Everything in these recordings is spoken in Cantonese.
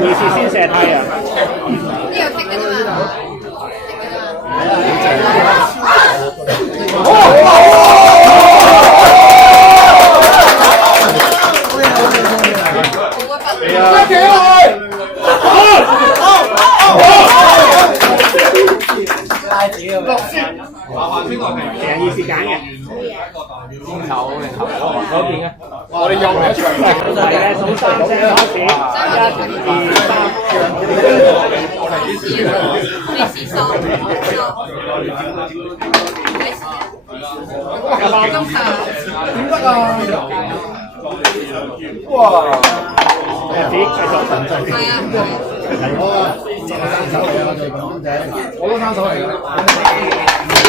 二次先射梯啊！呢個剔嘅啫嘛，其實二次揀嘅。嗰邊嘅，我哋用一場係嘅，數3聲開始，1、2、3。哇！入子繼續。我都生手嚟㗎。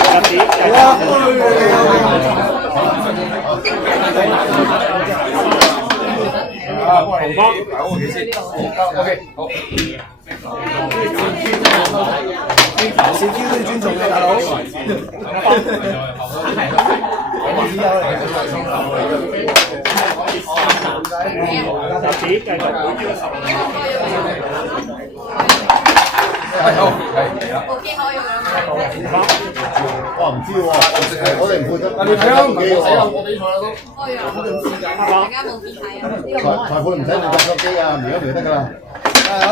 入子繼續。紅方。OK， 好。少啲尊重你大佬。入子繼續。係好，係嚟啦。部機可以用啦。我唔知喎，我哋唔負責。你睇下，唔睇下我比賽啦都。可以用，大家冇見睇啊？裁判唔使你撳手機啊，瞄一瞄得㗎啦。加油！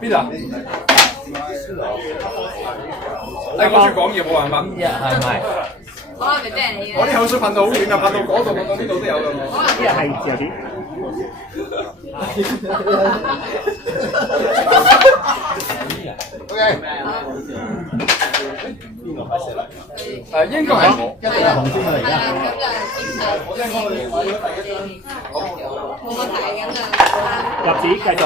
邊啊？我中意講嘢冇辦法。係咪？可能咪即係你嘅。我啲口水噴到好遠啊，噴到嗰度，噴到呢度都有㗎。呢個係自由點。OK。應該係我，一定係紅先嚟㗎。冇問題咁啊。入子繼續。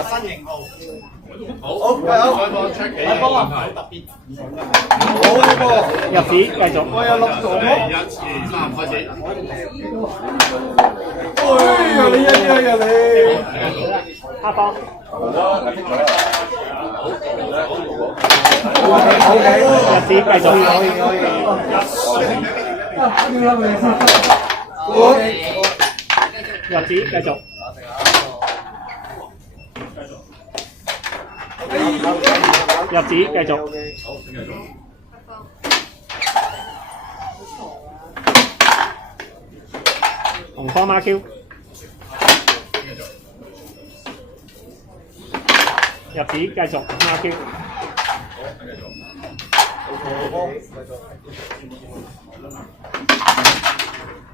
好，加油！阿波啊，好波！入子繼續。我有6座波。1、2、3開始。哎呀，你呀你！黑方。OK， 入子繼續。入子繼續。入子繼續。紅方孖 Q。入子繼續孖 Q。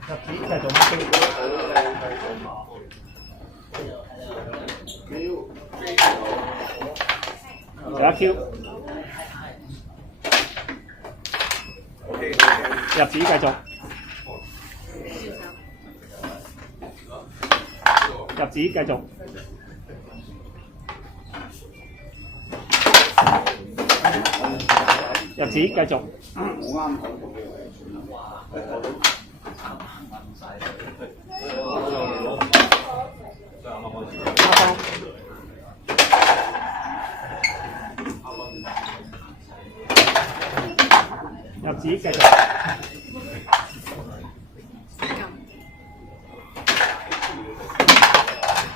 入子繼續孖 Q。仲有 Q。入子繼續。入子繼續。入子繼續。入子繼續。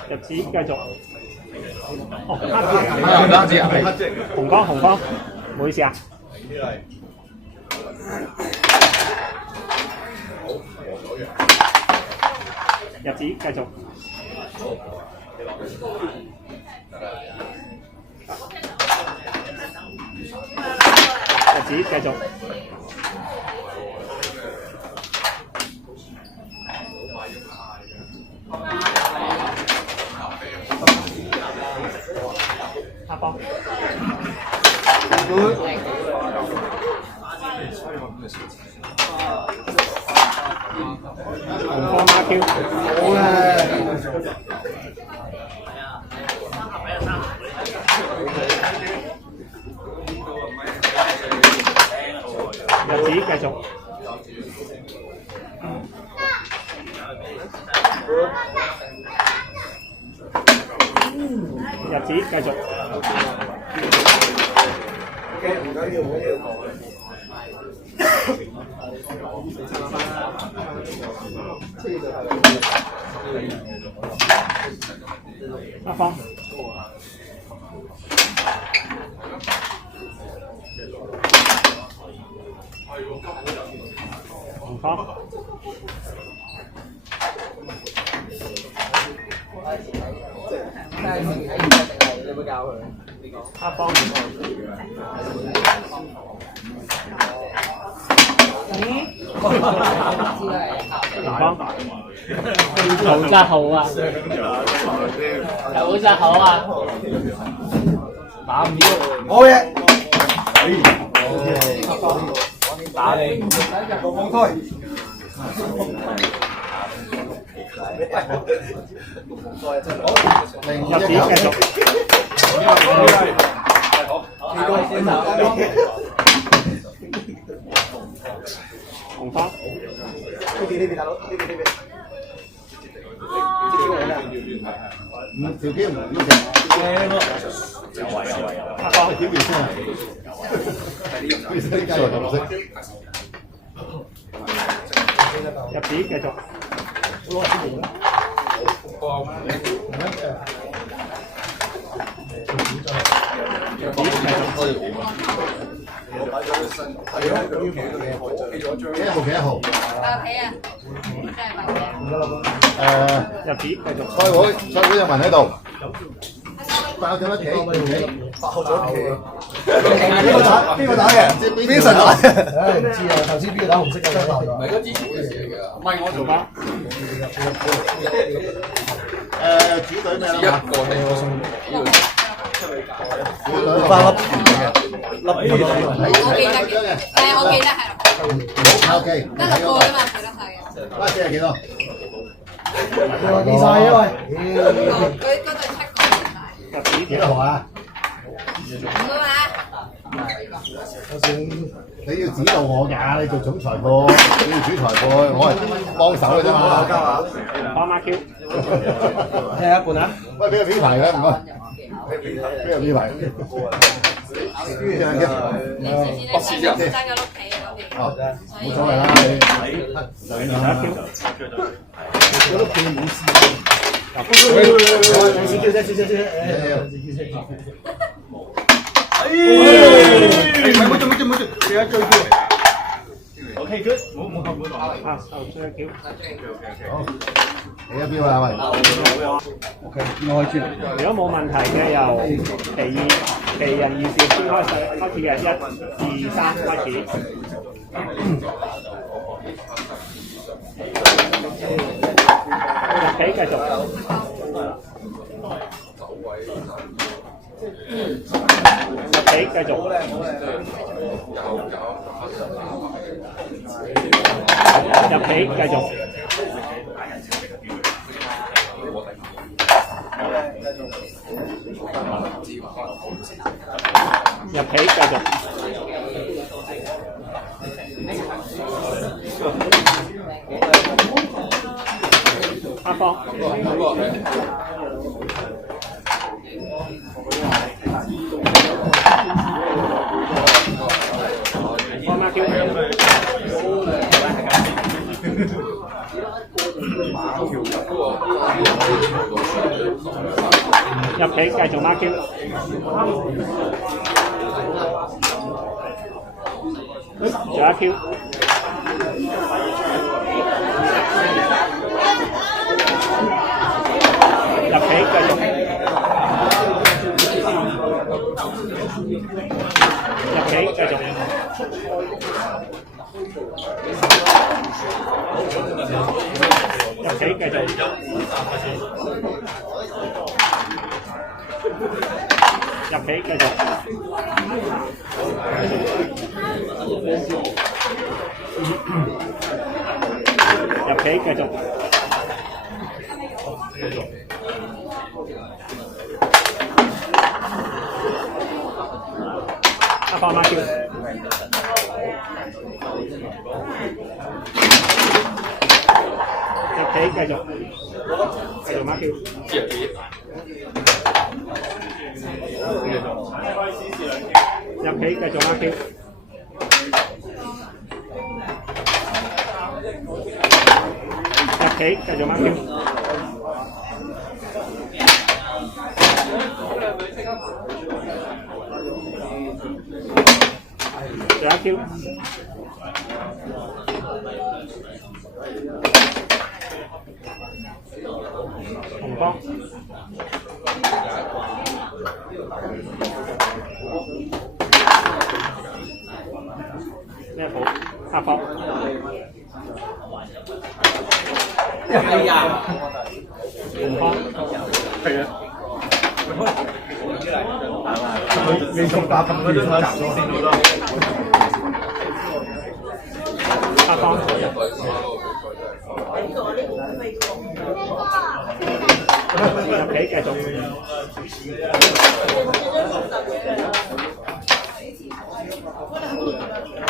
入子繼續。哦，黑子嚟㗎。唔單止啊，係紅方，唔好意思啊。入子繼續。入子繼續。黑方。紅方孖 Q。好咧。入子繼續。入子繼續。阿方。紅方。阿方。紅方。好真好啊！好真好啊！打唔到，好嘢，打你。放開。入點繼續。紅方。呢邊大佬，呢邊。條邊唔阿方。條邊先啊！呢個就唔識。入點繼續。幾多號？爆皮啊！真係爆皮啊！入點繼續。賽會有人喺度。爆咗一棋，爆咗棋。邊個打嘅？邊神打嘅？唉，唔知啊，頭先邊個打紅色嘅？唔係嗰之前嘅事嚟㗎。唔係我做㗎。主隊咩一個係我送翻粒圓嘅，我記得嘅，係我記得係啦。OK，得6個啫嘛，記得晒嘅。拉四係幾多？見晒因為。嗰對7個入點幾多號啊？ 5個嘛。你要指導我㗎，你做總裁課，你要主裁課，我係幫手嘅啫嘛。幫媽 Q。聽一半啊！喂，俾個片牌嘅，唔該。俾個片牌。博士就爭咗碌皮嗰邊。哦，冇所謂啦，你。嗰碌皮冇事。少OK good。啊，受傷叫。好。你一邊啊，喂。OK，邊個開始？如果冇問題嘅，由其人二事先開始嘅，1、2、3開始。入棋繼續。入棋繼續。入棋繼續。入棋繼續。阿方。幫媽 Q。入棋繼續媽 Q。仲有一 Q。入棋繼續。入棋繼續。入棋繼續。入棋繼續。入棋繼續。阿爸媽 Q。入棋繼續。繼續媽 Q。入棋繼續媽 Q。企繼續掹 Q。最後一 Q。紅方。咩好？黑方。係啊，紅方。係啊。你送價咁多都賺咗。黑方。入棋繼續。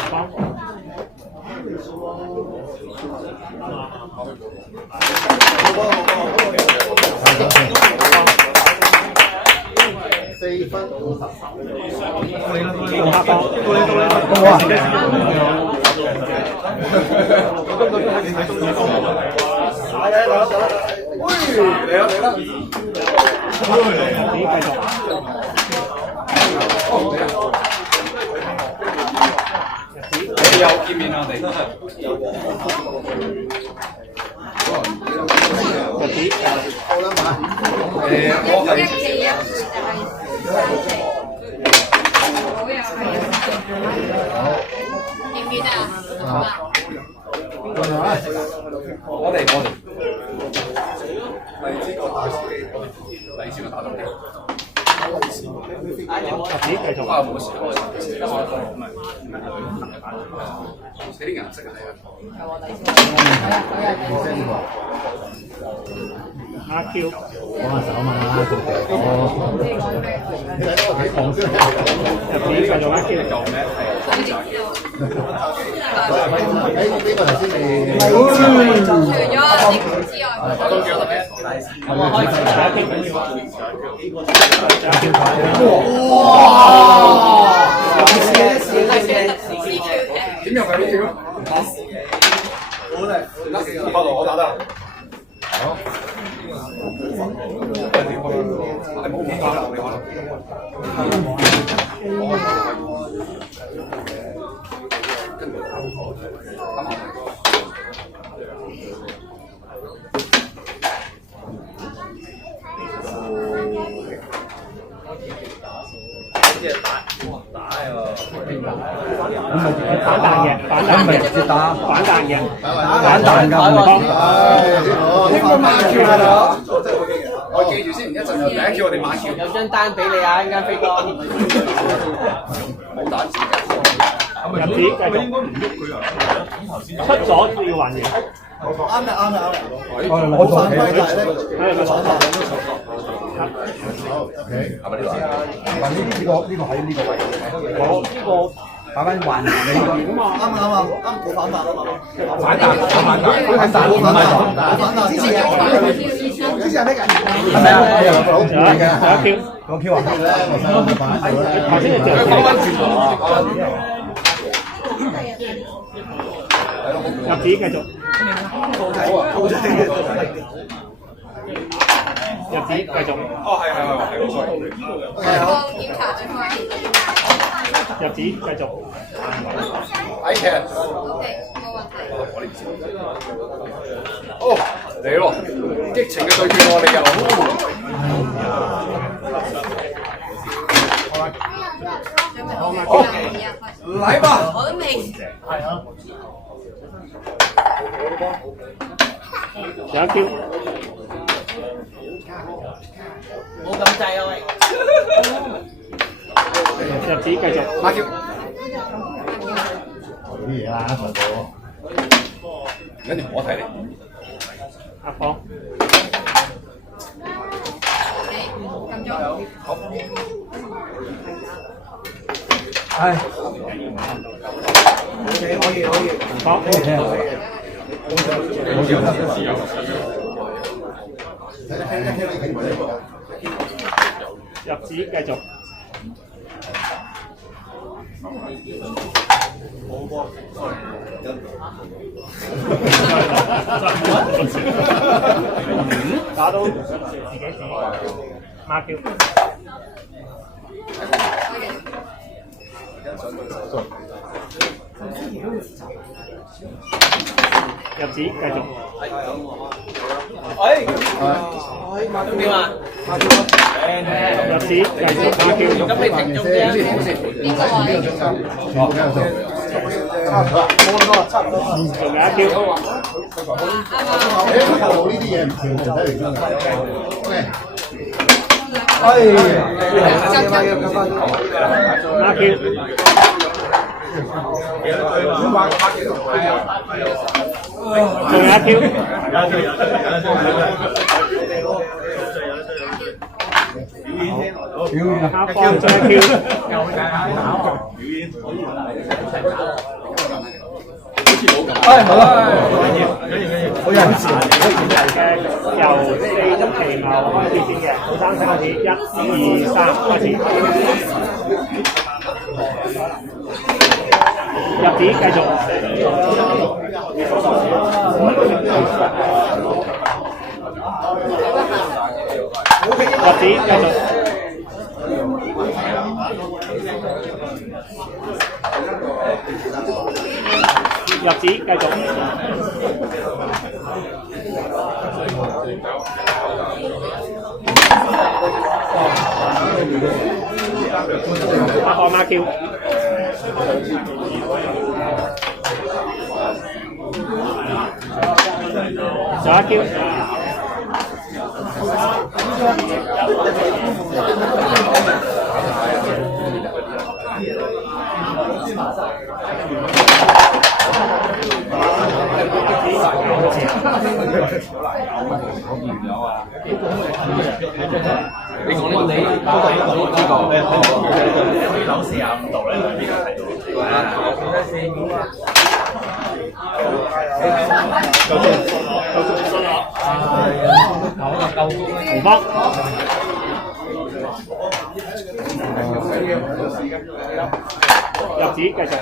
方。4分50。黑方。又見面啦，我哋。好啦嘛。一記一句就係好有係見唔見啊？我哋荔枝個打到你。入子繼續。啊，冇事，唔係寫啲顏色係啊。阿 Q。講下手嘛。入子繼續阿 Q。呢個頭先你。除咗你之外，點入係呢條？我打得。好。你冇講啦，你講啦。反彈嘅，反彈嘅，反彈嘅，反彈㗎，應該馬橋係啦。我記住先，一陣又第一叫我哋馬橋。有張單俾你啊，陣間飛哥。冇蛋子。入子繼續。出咗都要還原。我做嘅。好，OK。係咪呢度？呢個喺呢個位。我呢個擺翻還原你個。啱冇反彈啊嘛。反彈，佢係反彈，之前係咩嘅？係咪啊？好唔係嘅，阿 Q。個 Q 啊？頭先就講翻轉入子繼續。入子繼續。哦，係，sorry。個檢查最快。入子繼續。I can。OK，冇問題。我哋哦，嚟咯！激情嘅對決喎，你又。好，嚟吧！我都未。係啊。有一 Q。冇咁滯啊喂！入子繼續。馬橋。啲嘢啦，財哥。跟住我睇你。阿方。撳咗。好。係。可以。好。入子繼續。打到自己孖 Q。入紙繼續。點啊？入紙繼續孖 Q。咁你停中啫。邊個位？差唔多。仲有一 Q。呢啲嘢唔跳就睇嚟真係。哎呀，孖 Q。仲有一 Q。下方仲有一 Q。哎，好啦，好人事。由四隻皮毛開始先嘅，好生開始，1、2、3開始。入紙繼續。入紙繼續。入紙繼續。下個孖 Q。仲有一 Q。你講呢個呢個45度咧，呢個係胡方。入紙繼續。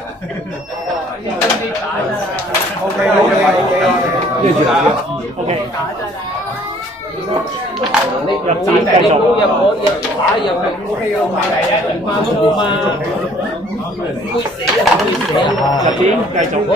OK。入紙繼續。打入去 OK 嘅，慢都冇嘛，會死啊！入紙繼續。入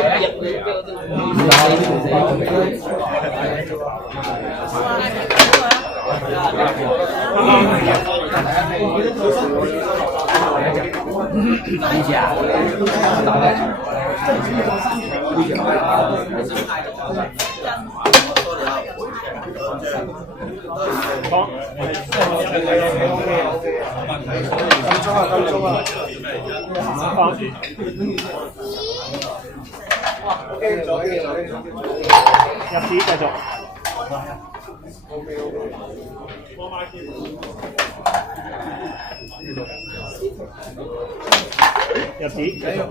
紙繼續。入紙繼續。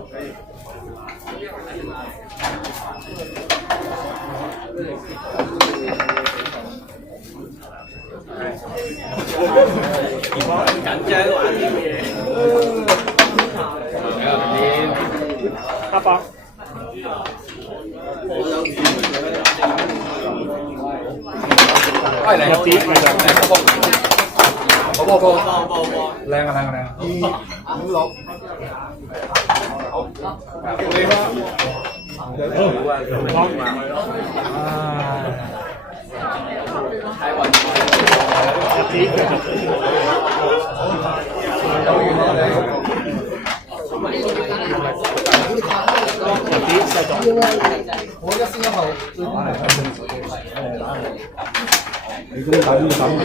緊張玩啲嘢。黑幫。入紙繼續。波，靚啊！2、5、6。入紙繼續。入紙繼續。我一先一後。你咁打呢咁嘅。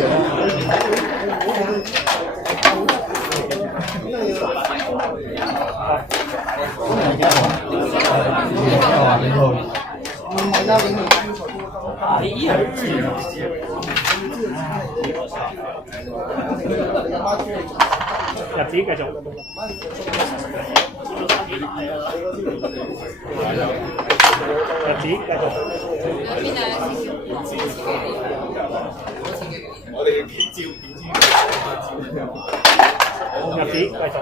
入紙繼續。入紙繼續。我哋幾招入紙繼續。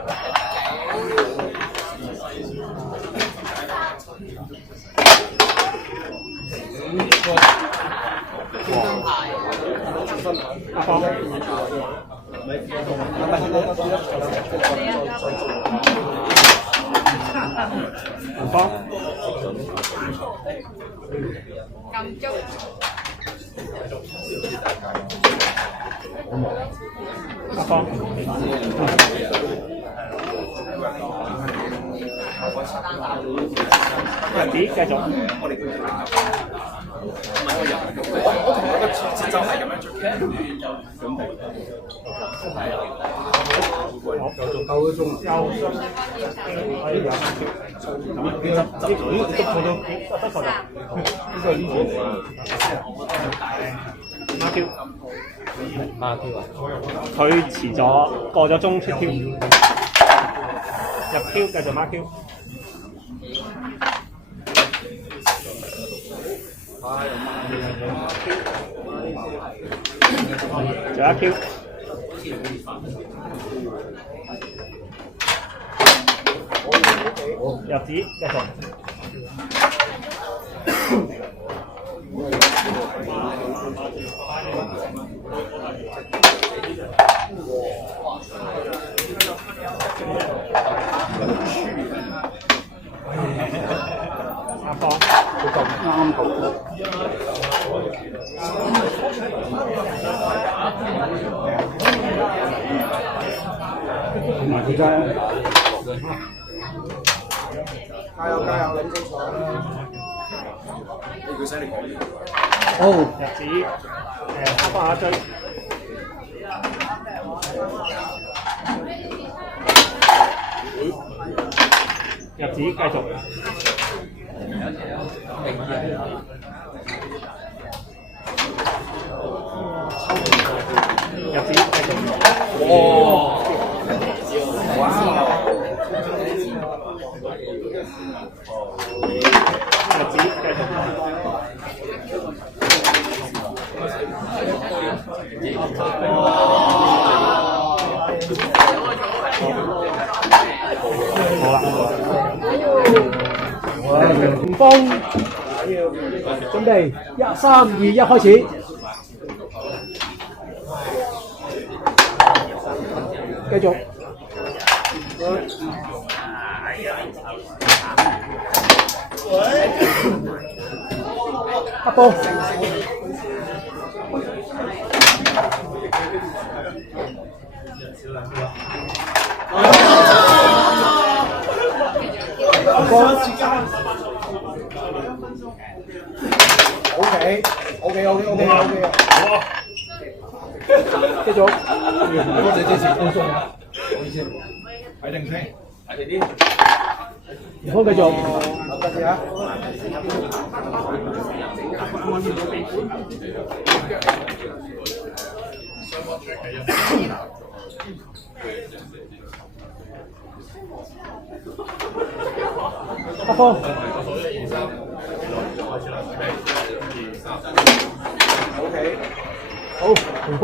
阿方，胡方，撳足。阿方，日子繼續。我同我嘅節奏係咁樣做嘅。夠鐘，可以有翻票。孖票啊！佢遲咗，過咗鐘出票，入票繼續孖票。仲有一票。入紙繼續。阿方，啱好。埋佢啫。加油加油，諗清楚。佢使你講嘢。好，日子黑幫下追。入紙繼續。入紙繼續。哇！入紙繼續。好啦。前方準備1、3、2、1開始。繼續。黑波。OK 啊！繼續。多謝支持，放鬆。唔好意思。睇定先，睇定啲。前方繼續。多謝啊！黑方。OK， 好，前方。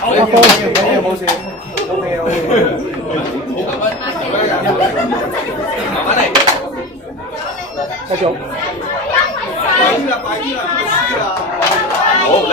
黑方，冇事 ，OK， 慢慢嚟，繼續。好靚，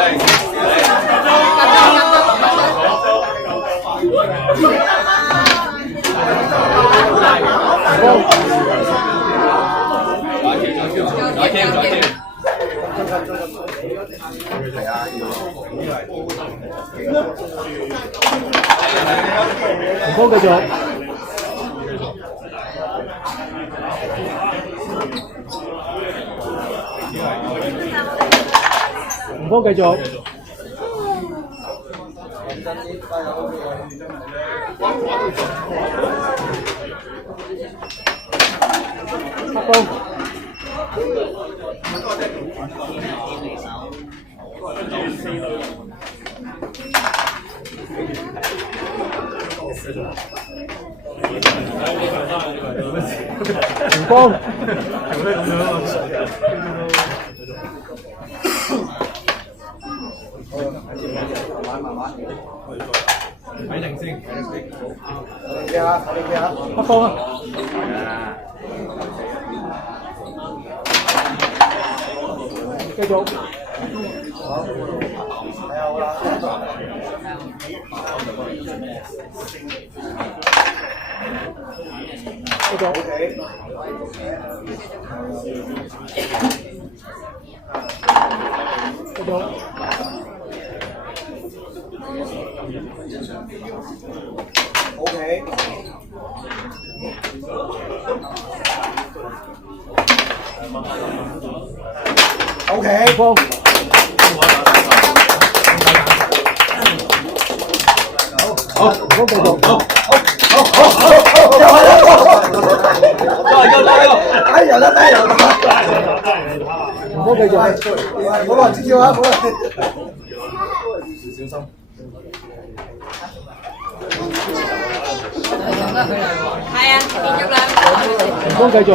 前方繼續。前方繼續。黑方。前方。慢慢。睇定先。北方啊，繼續。繼續。繼續。北方。好，北方繼續。唔好繼續，好啦，接住啊，好啦。小心。係啊，連續兩個。唔好繼續。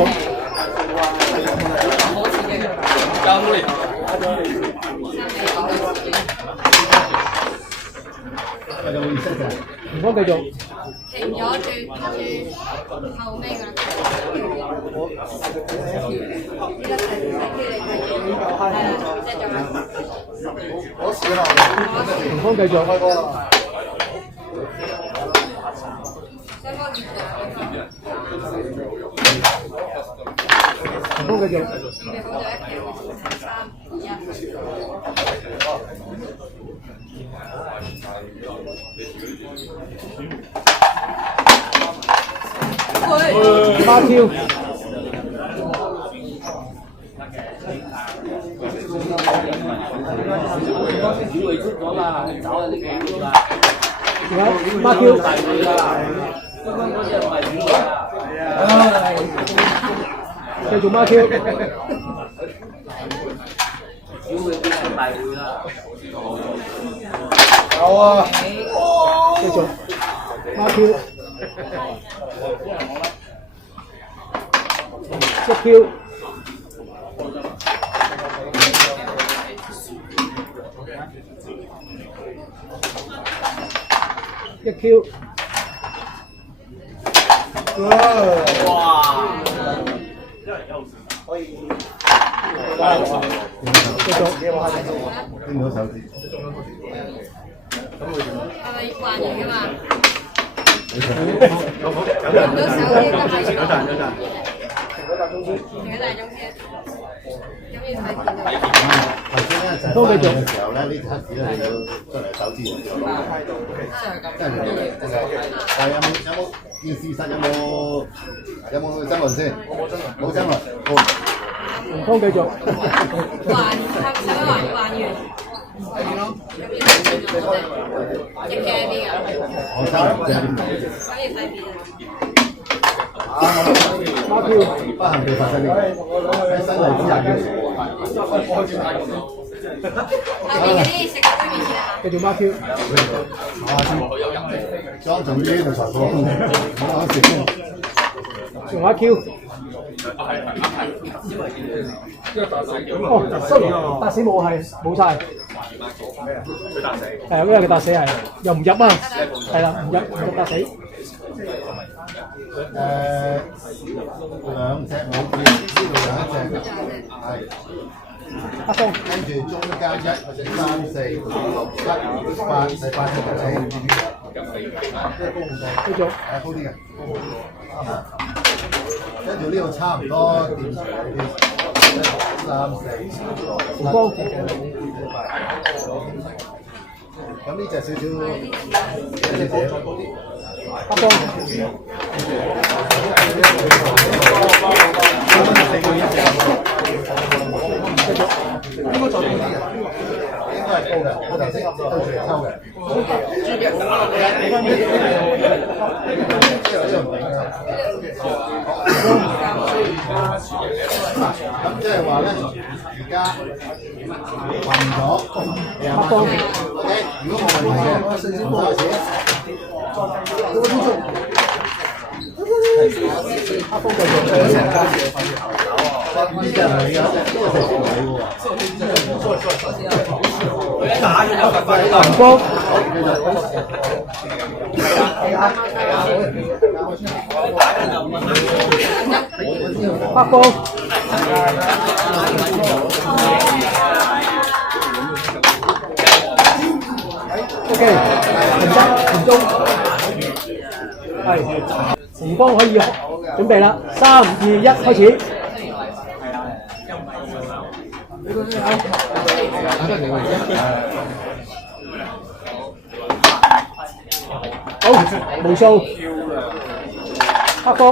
唔好繼續。停咗住後尾㗎啦。呢個係係啊，即係仲唔好繼續。雙方結束。唔好繼續。準備好咗一條，3、2、1。花招。孖 Q。繼續孖 Q。有啊。繼續孖 Q。1 Q。1 Q。繼續。拎到手指。係咪還完㗎嘛？用到手機都係。停咗大中先。咁要睇片啊！頭先咧就係翻嘅時候咧，呢啲黑子咧你要出嚟手指嚟做。真係但係有冇件事實有冇爭論先？冇爭論。唔通繼續。還完。係咯。咁要睇片啊！即係驚啲啊！我爭唔爭？咁要睇片啊！孖 Q。不幸地發生嘅喺新嚟之下嘅。後面嗰啲食杯麵線啊！繼續孖 Q。裝重啲就財貨，唔好講笑。仲有 Q。哦，sorry，打死冇係冇晒。係因為佢打死係又唔入啊，係啦，唔入打死。兩隻冇見，呢度有一隻，係。北方。跟住中間1、3、4、5、6、7、8，第8隻就係繼續。係好啲嘅。跟住呢度差唔多掂齊啲，1、3、4、北方。咁呢隻少少，北方。應該再高啲嘅，應該係高嘅。我頭先對住嚟抽嘅。咁即係話咧，而家混咗北方。OK，如果冇問題嘅，唔收錢。北方繼續。呢隻係你嘅，呢隻係你嘅喎。南方。黑方。O.K. 停中，係紅方可以準備啦，3、2、1開始。好，無數。黑方。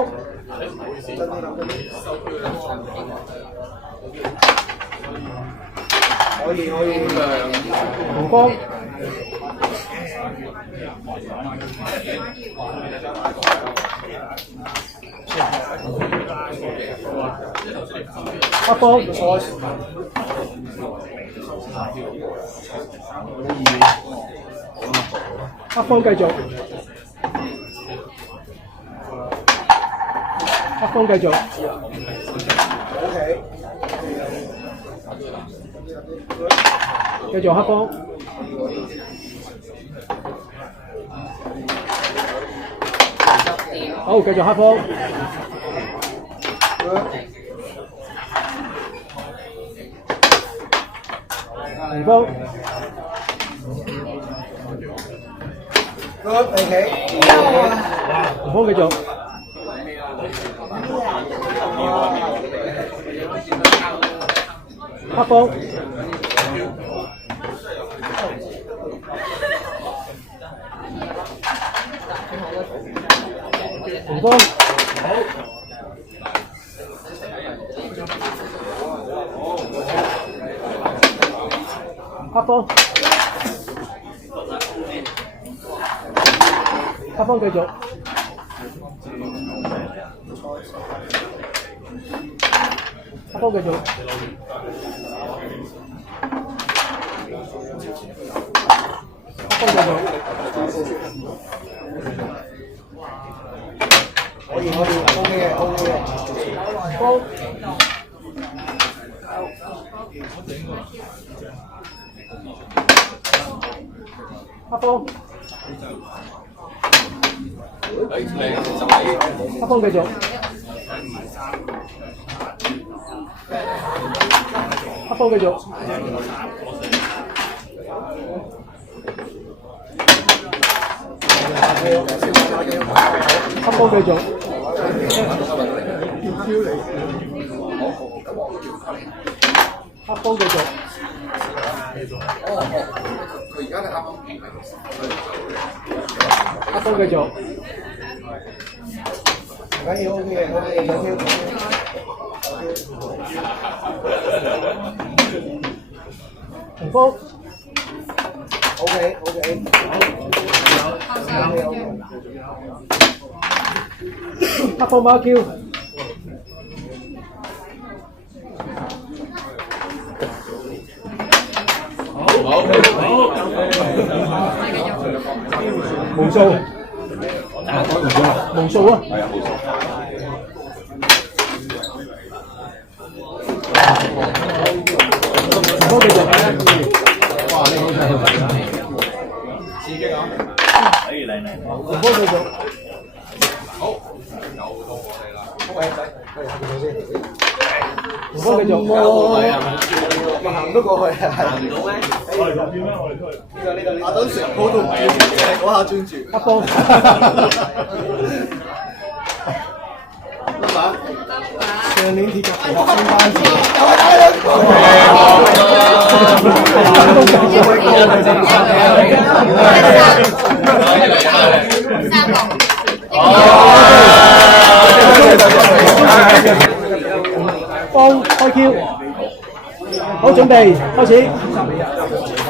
可以。紅方。黑方。黑方繼續。黑方繼續。繼續黑方。好，繼續黑方。紅方。紅方繼續。黑方。紅方。黑方。黑方繼續。黑方繼續。黑方繼續。可以 ，OK 嘅。方。黑方。黑方繼續。黑方繼續。黑方繼續。黑方繼續。佢而家係黑方。黑方繼續。唔緊要 ，OK 嘅，紅方。OK。黑方馬叫。無數。無數啊！係啊，無數。紅方繼續。哇！呢個真係刺激啊！嚟。紅方繼續。好，又到我哋啦。紅方繼續。行都過去啊！行唔到咩？我哋入邊咩？我哋出去。呢個。等成鋪都唔見，嗰下專注。黑方。乜話？上年鐵甲學生班時。方開 Q， 好準備開始，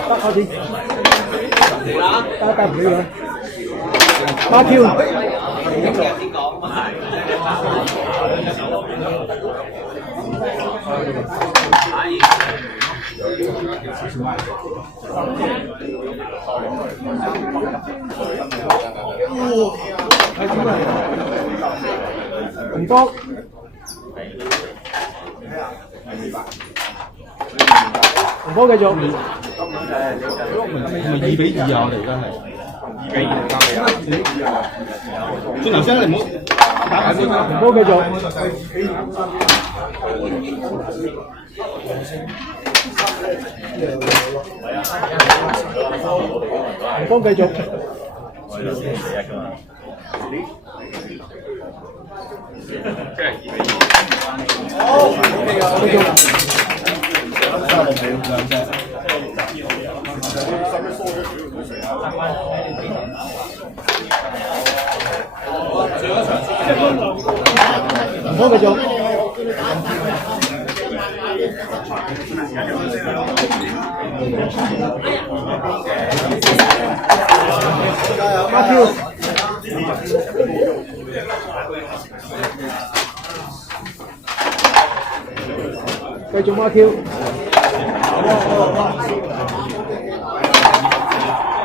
得開始，得唔了樣，孖 Q，紅方。紅方繼續。2比2啊？我哋而家係2比2嚟㗎，轉頭先你唔好打先啦，唔好繼續。唔方繼續。即係2比2。繼續。唔方繼續。阿 Q， 繼續阿 Q，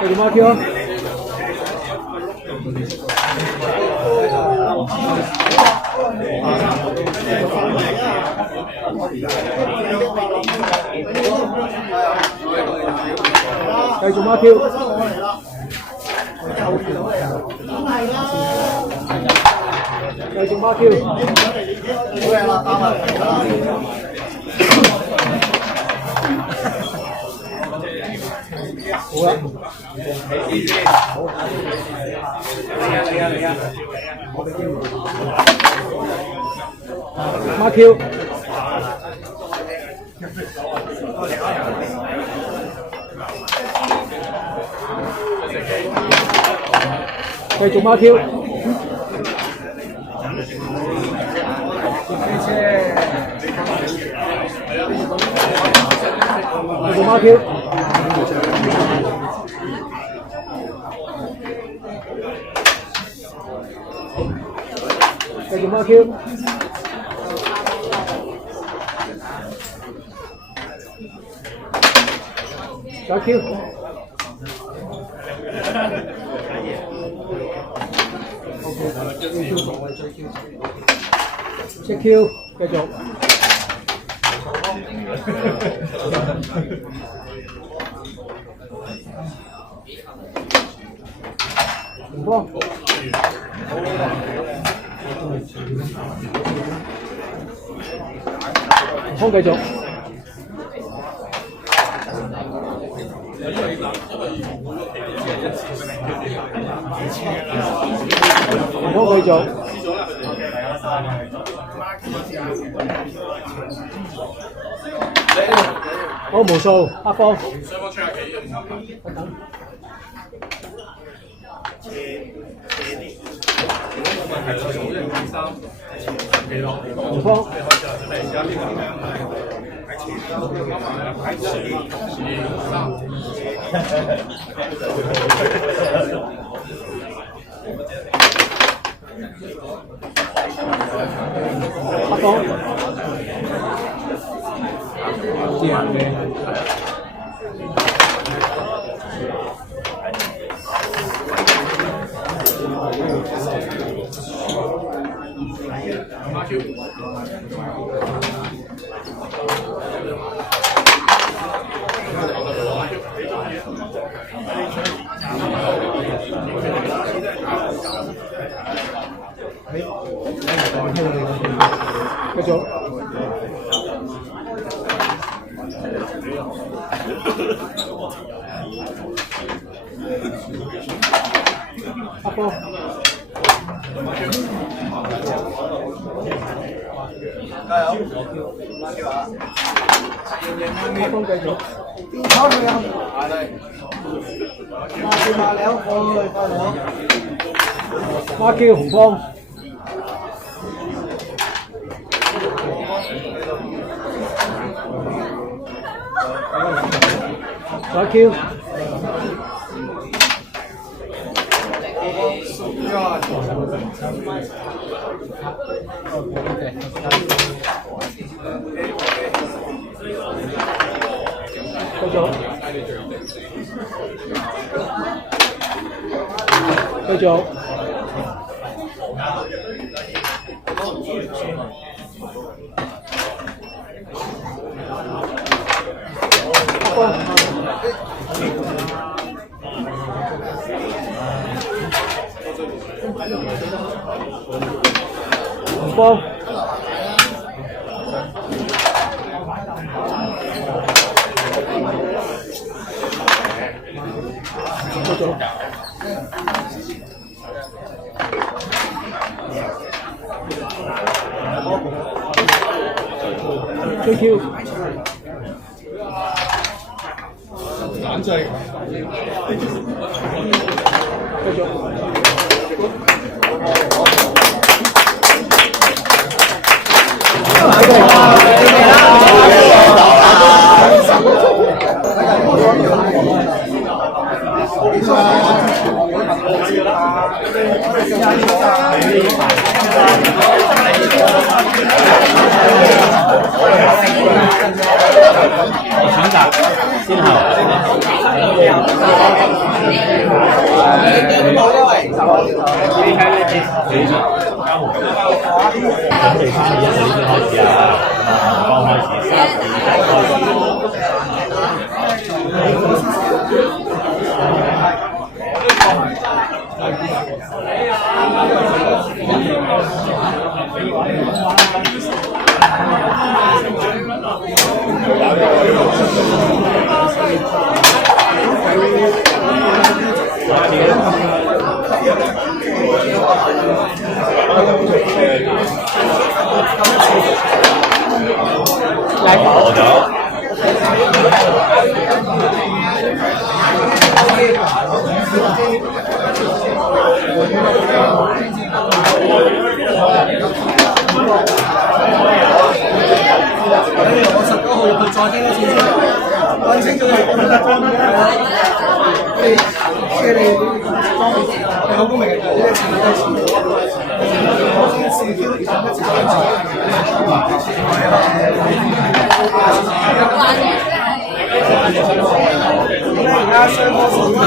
繼續阿 Q 啊！繼續阿 Q， 繼續阿 Q， 好啦，阿 Q， 繼續阿 Q， 繼續阿 Q。繼續阿 Q， 再 Q， 再 Q， 繼續，唔方。方繼續，方繼續，好無數，黑方。紅方。黑方。知人嘅。繼續，阿波，加油！阿波繼續，抄佢啊！馬兩個，花機紅方。再 Q， 繼續，波。JQ 眼醉。選擇先後。準備翻2-1就已經開始啦，剛開始攞咗。我19號入去再傾一次先，問清楚你你好公平嘅，呢一次你都係我先試挑一次而家雙方呢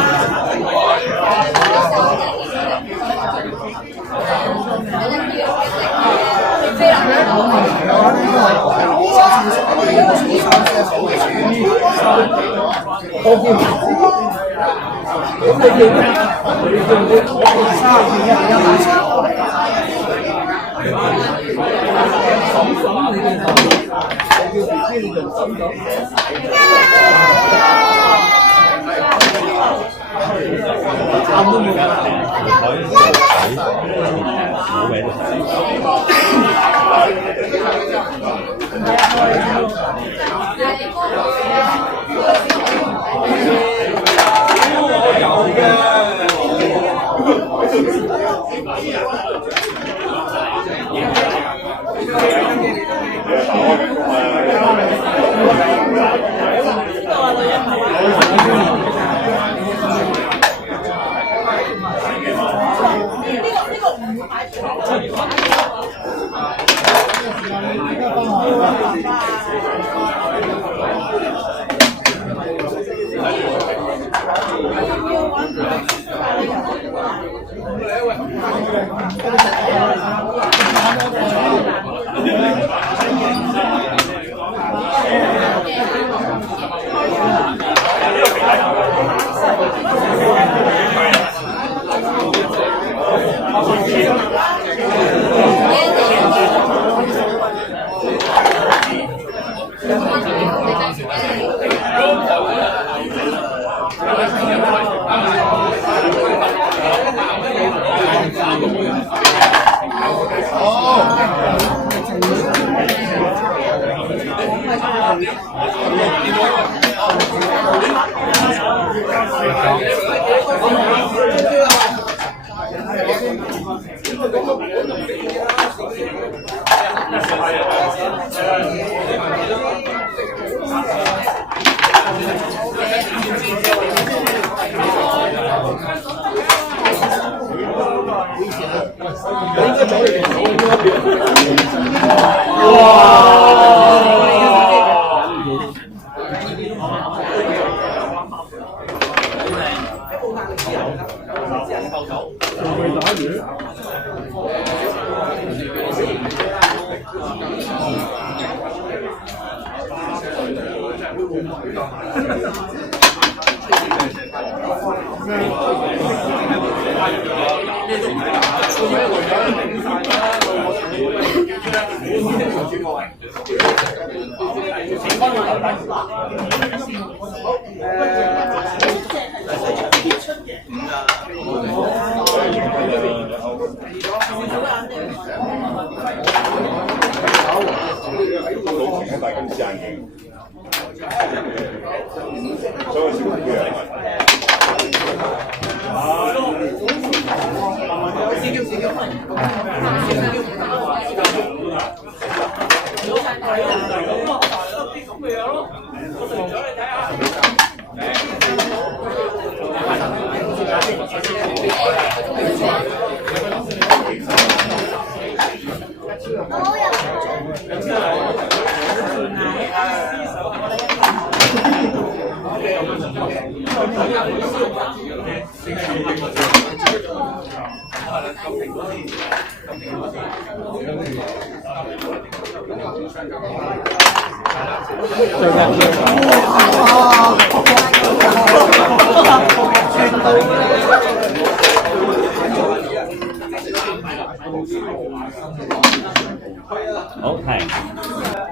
好係，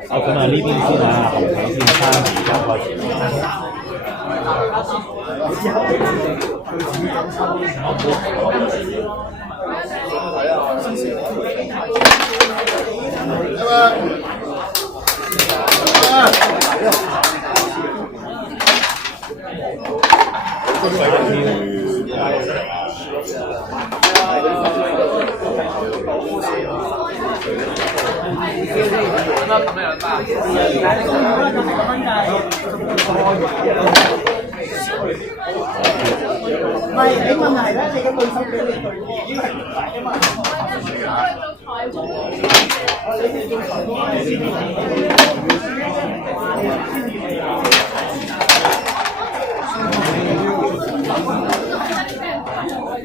咁啊呢邊先啊，紅旗先3、2、1開始。唔係，你問題咧，你嘅對手俾你對波已經係唔大啊嘛。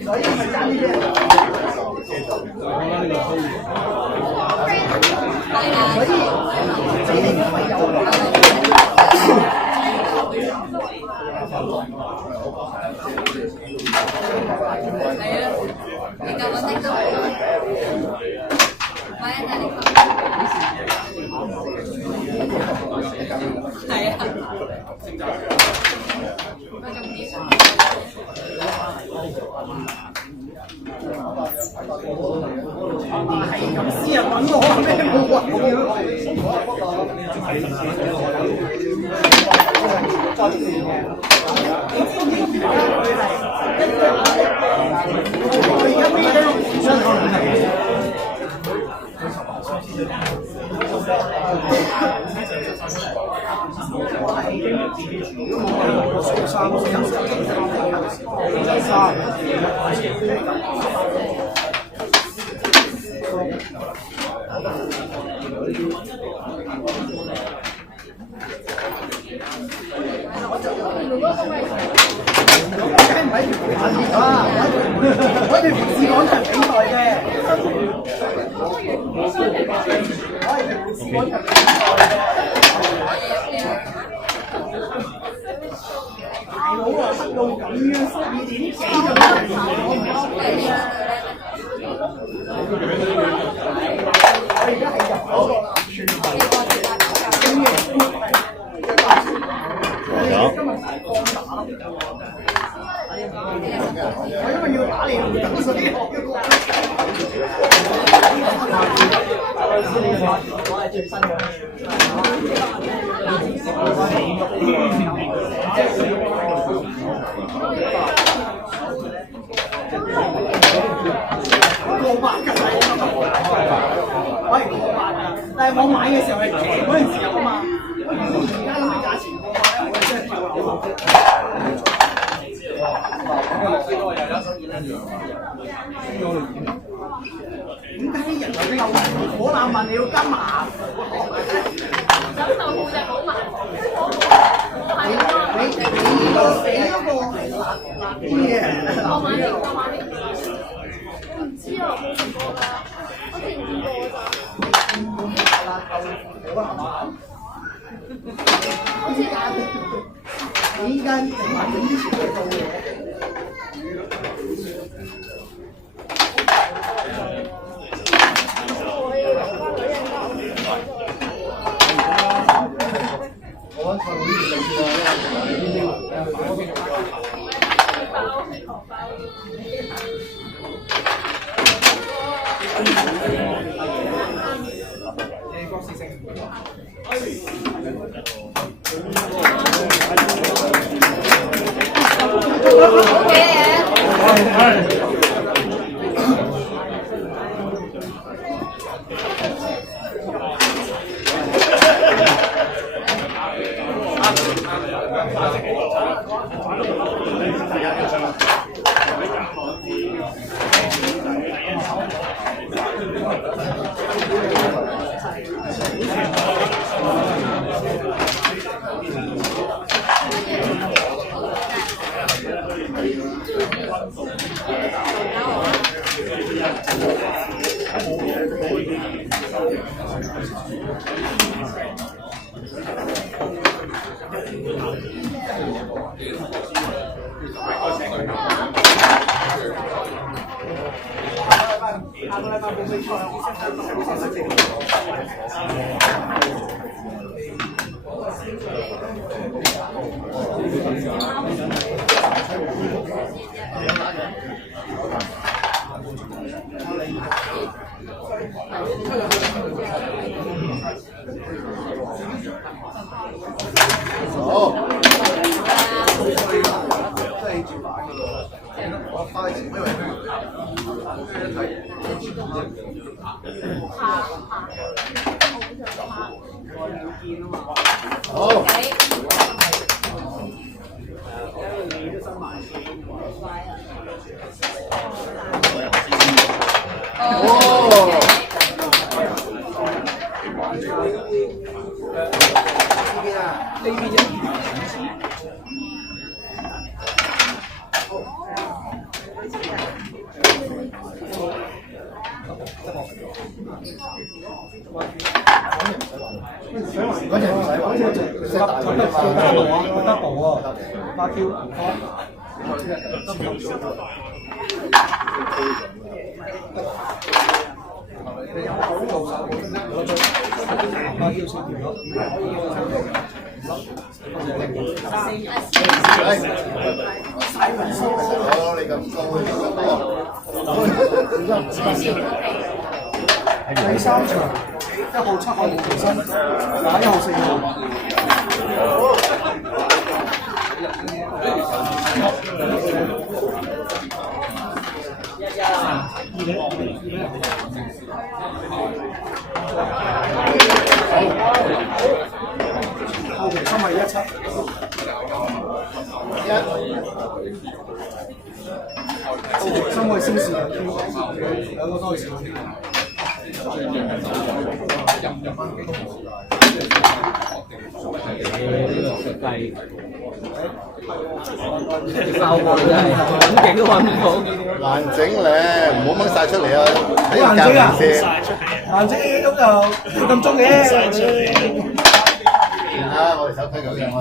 所以咪爭呢啲。係咁私人揾我咩冇揾我？我哋平時講場比賽啫。大佬啊，黑到咁樣，12點幾就我而家係入嗰個全部。我因為要打你，所以我係最新嘅。過百㗎，我係過百㗎，但係我買嘅時候係平嗰陣時有啊嘛。而家咁嘅價錢過百咧，我真係跳樓。點解啲人又夠火腩飯你要加麻？咁豆腐就好麻。你嗰個係辣啲嘅。我買啲。我唔知啊，冇食過㗎。我之前見過㗎咋。辣豆腐好啊嘛。好似你依家整埋整之前都係做嘢。第三場1號7號無期薪，打1號4號。後期薪係17。身位先試兩個都係試。爆我真係好勁都揾唔到。難整咧，唔好掹晒出嚟啊！好難整啊！難整呢種就咁鐘嘅。啊！我哋手推咁樣啊！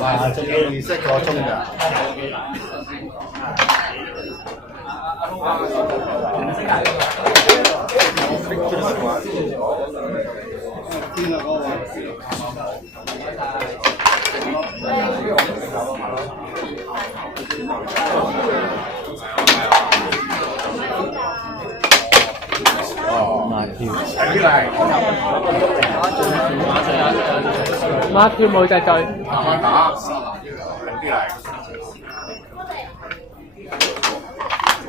哇！仲要2個鐘㗎。孖跳冇隻隊。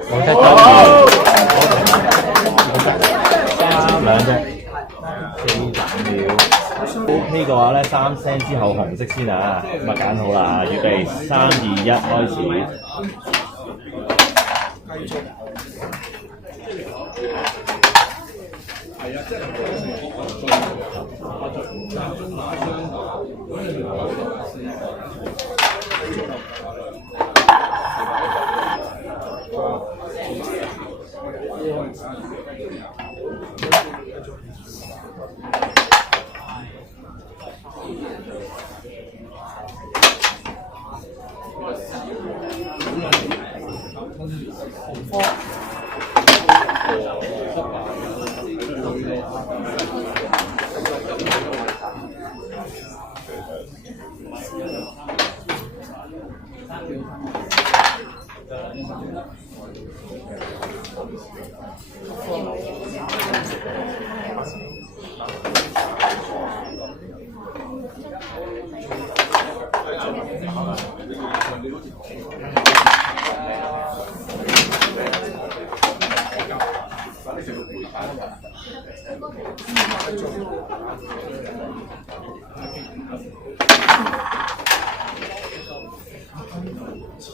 冇隻隊。3兩隻，4秒。OK 嘅話咧，3聲之後紅色先啊，咁啊揀好啦，預備3、2、1開始。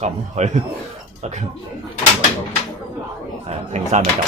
撳佢得㗎，係啊，停晒咪撳咯。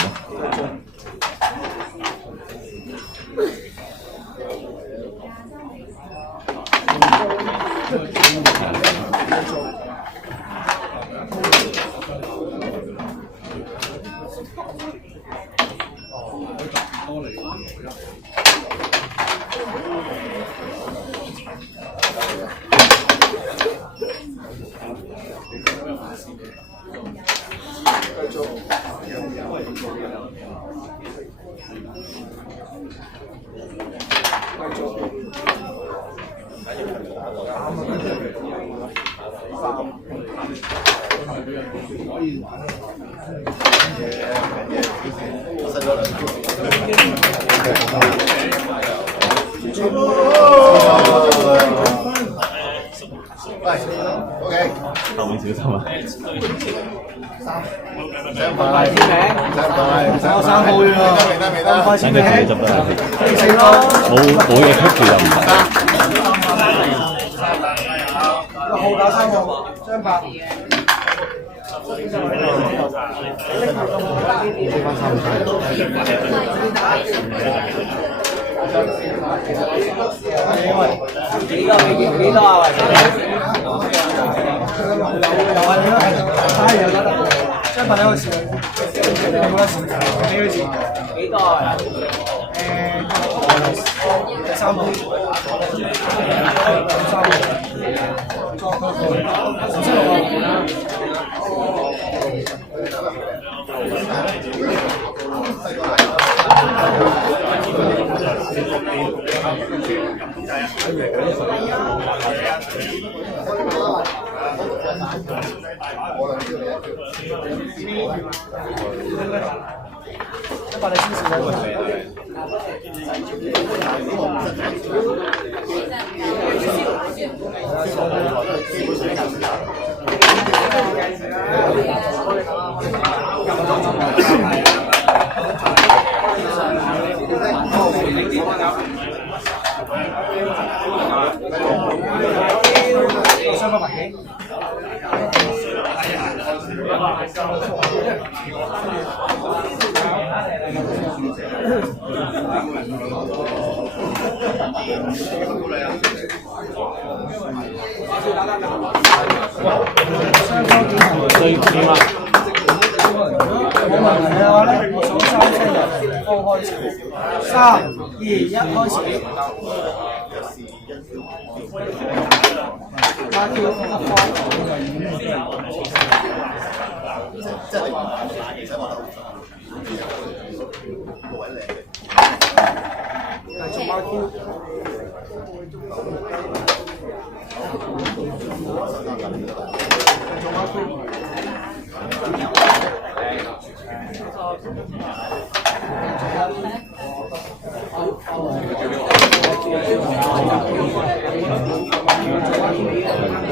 OK，後面小心啊！快簽名，我3號啫喎，未得，快簽名，就得啦，冇嘢棘住就唔得。6號打3號，張伯。幾多啊？張伯你開始，你冇得試，你開始幾多啊？3號一百你先試啦。對點啊？冇問題嘅話咧，我數3聲就方開始，3、2、1開始。8叫1方。繼續8叫。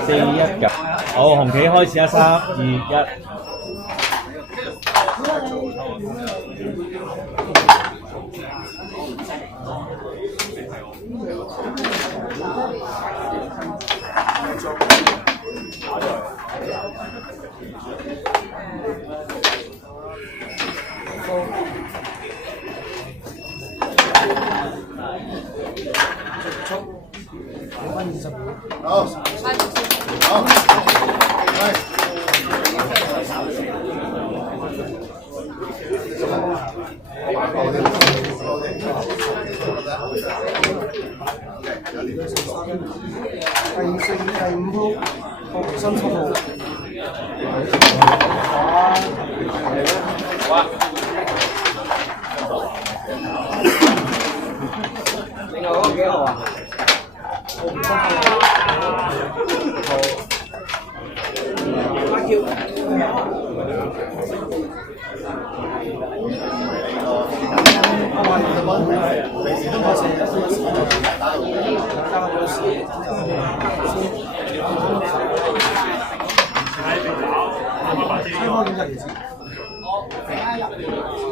4-1㗎，好，紅旗開始啊！3、2、1。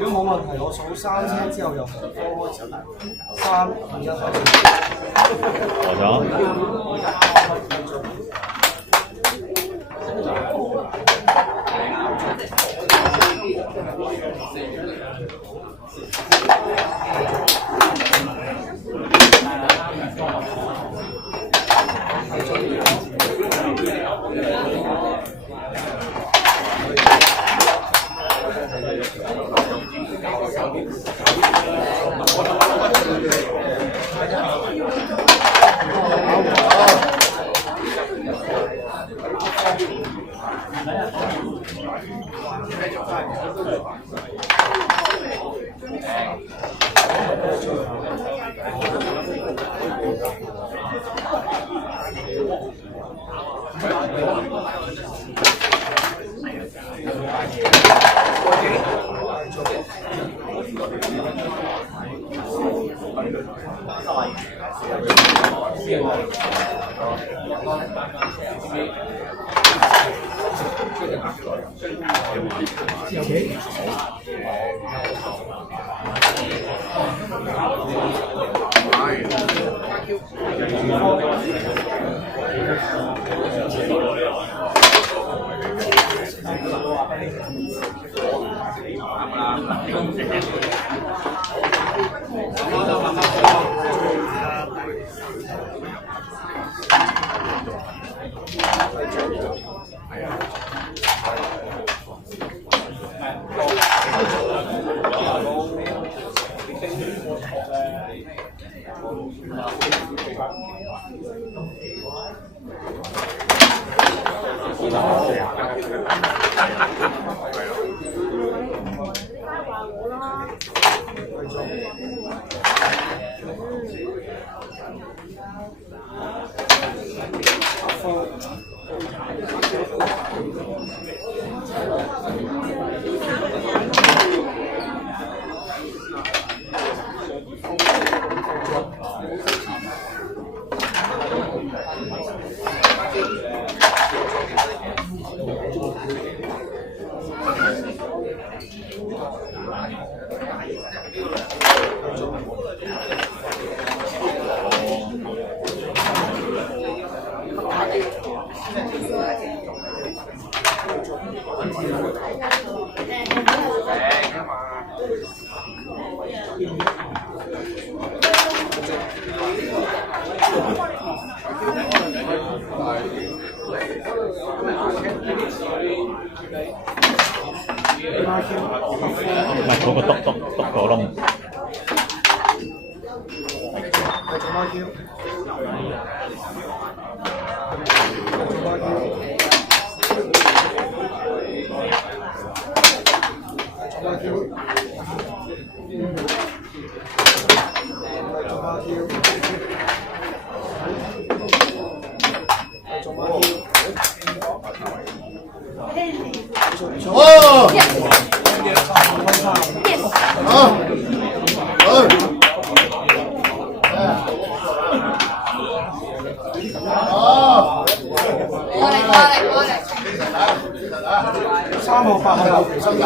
如果冇問題，我數3聲之後由紅方開始，3、2、1開始。過咗。嗰個篤個窿。3號8號後期收入。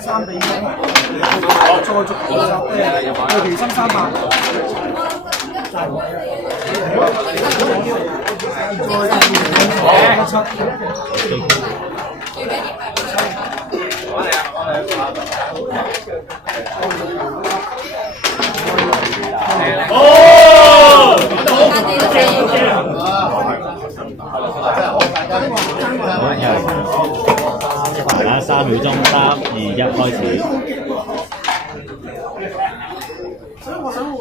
3比1，再續後期生300。大家3秒鐘，3、2、1開始。所以我想會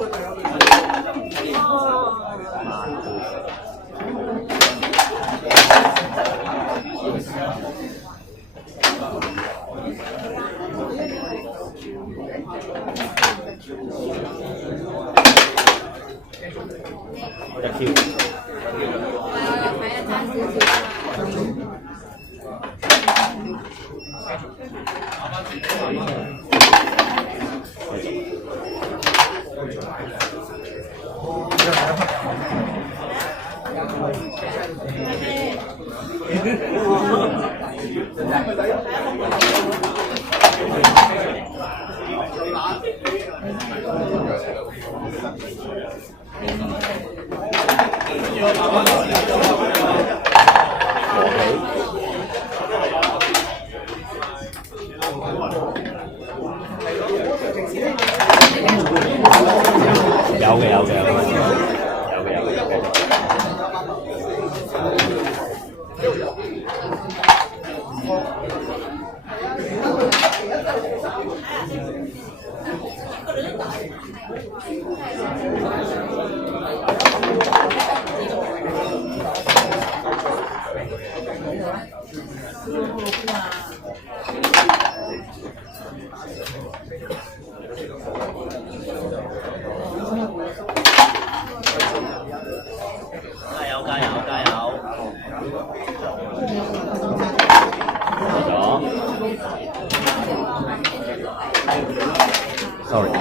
Sorry。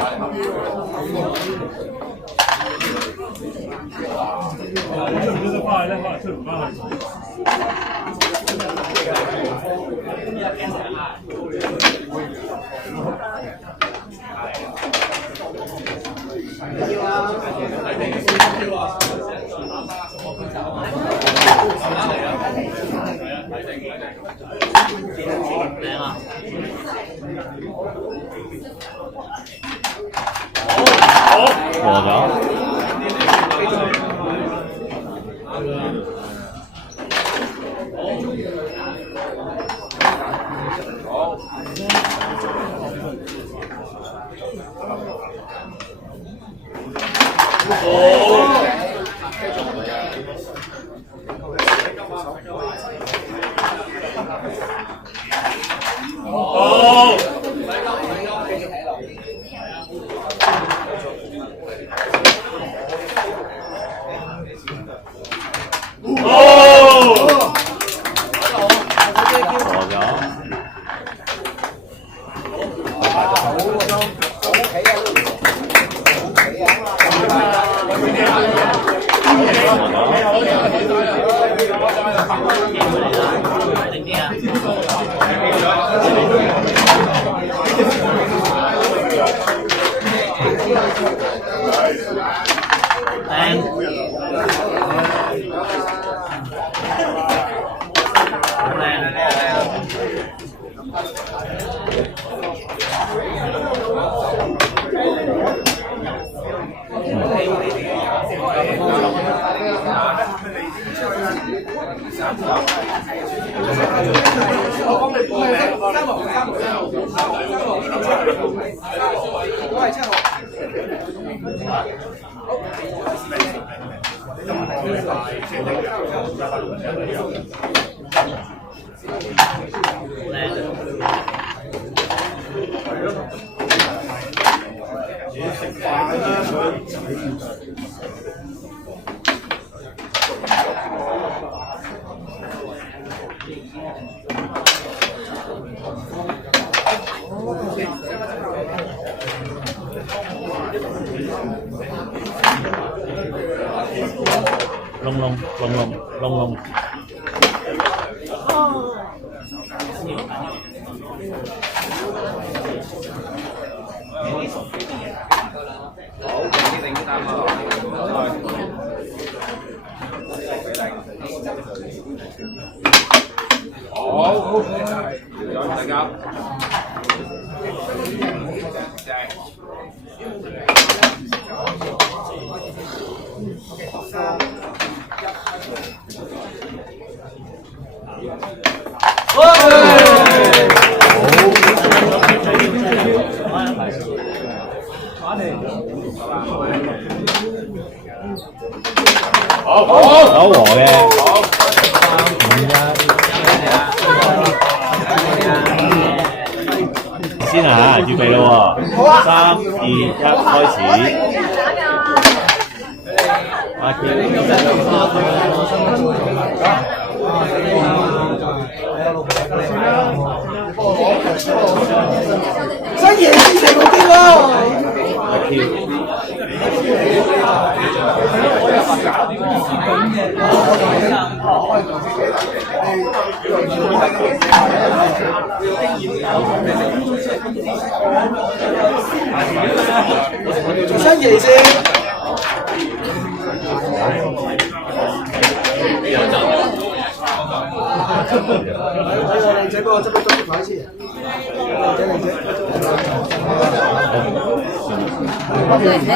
過咗。先啊，預備咯喎，3、2、1，開始。阿喬，新嘢先成嗰啲喎。阿喬。做新嘢先。靚仔幫我執一牌先。靚仔。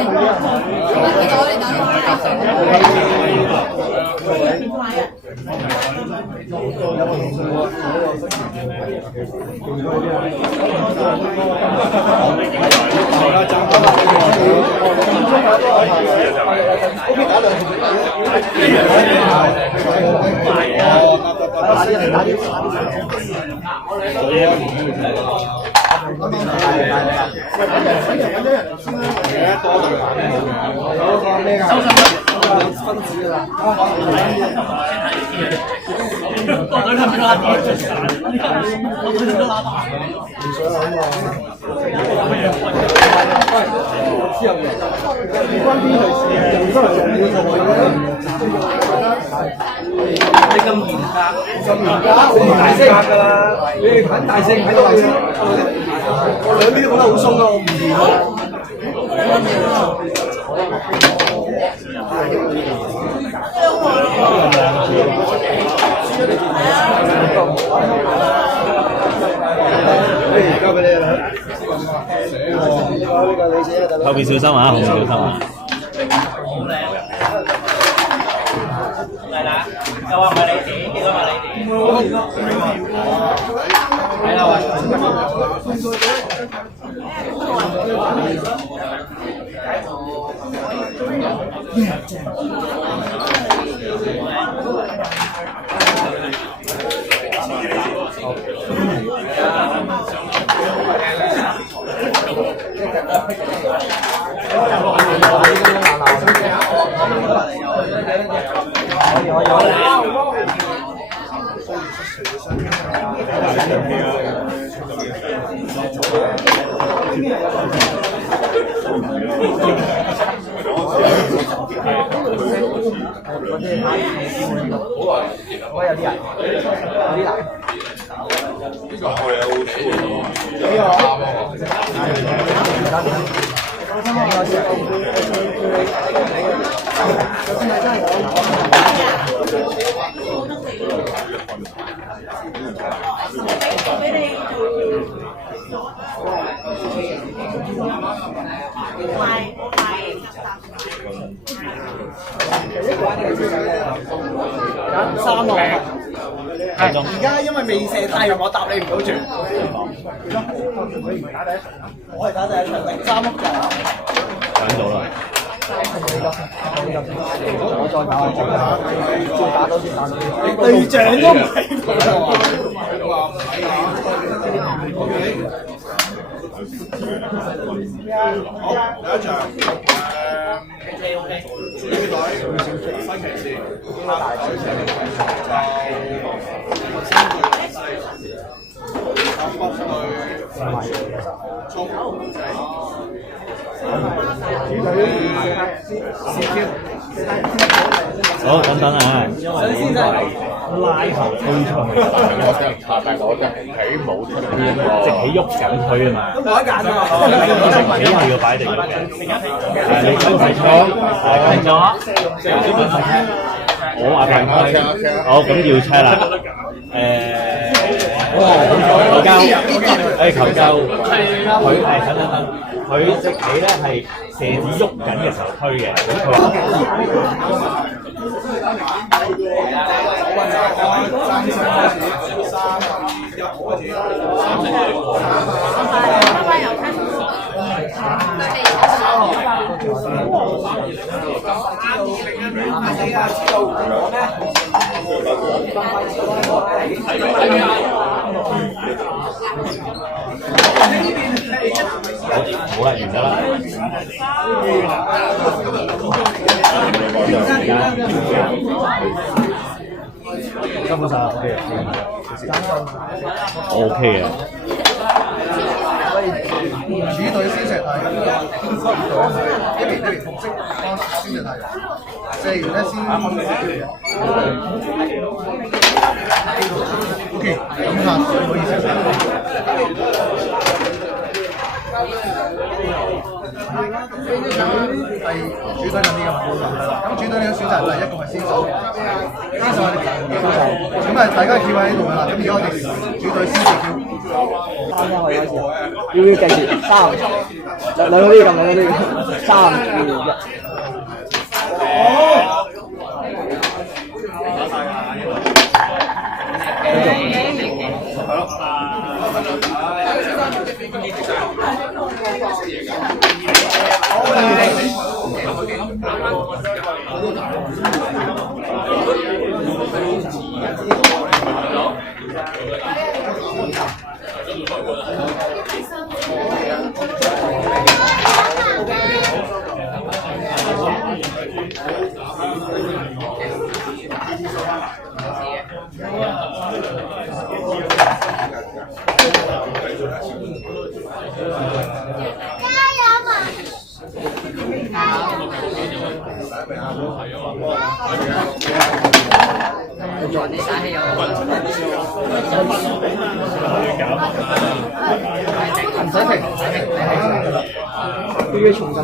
分子啦。我對佢唔拉打，我對佢都拉打。你咁嚴格，你大聲㗎啦！你哋揾大聲喺度大聲，我兩邊都講得好鬆啊！我唔嚴啊！交俾你啦！後邊小心啊！後邊小心啊！係啦，又話唔係你哋，幾多話你哋？係啦，3個。而家因為未射太陽，我答你唔到住。我係打第一場03碌嘅。揀到啦。我再打再打多先打到。隊長都唔好，第一場主隊西騎士，客隊就北對中。好，等等啊，因為應該係拉後推出去，但係我就喺冇出呢一個直起喐緊推啊嘛，都冇得揀啊！直起係要擺定嘅。你睇睇錯，睇咗，我話犯規，好咁要 check 啦。求救，求救，佢係等，佢直起咧係射子喐緊嘅時候推嘅，咁佢話。好啦，完得啦。根本上 OK 嘅。主隊先射太陽，一邊紅色幫先射太陽，射完咧先。OK， 咁下水可以射。係主隊嗰啲㗎嘛，咁主隊呢個選擇第一個係先手，先手我哋咁啊，大家叫喺度㗎啦。咁而家我哋主隊先至叫。要計時3，兩個呢咁，兩個呢3、2、1。你晒氣又唔使停，呢啲重咁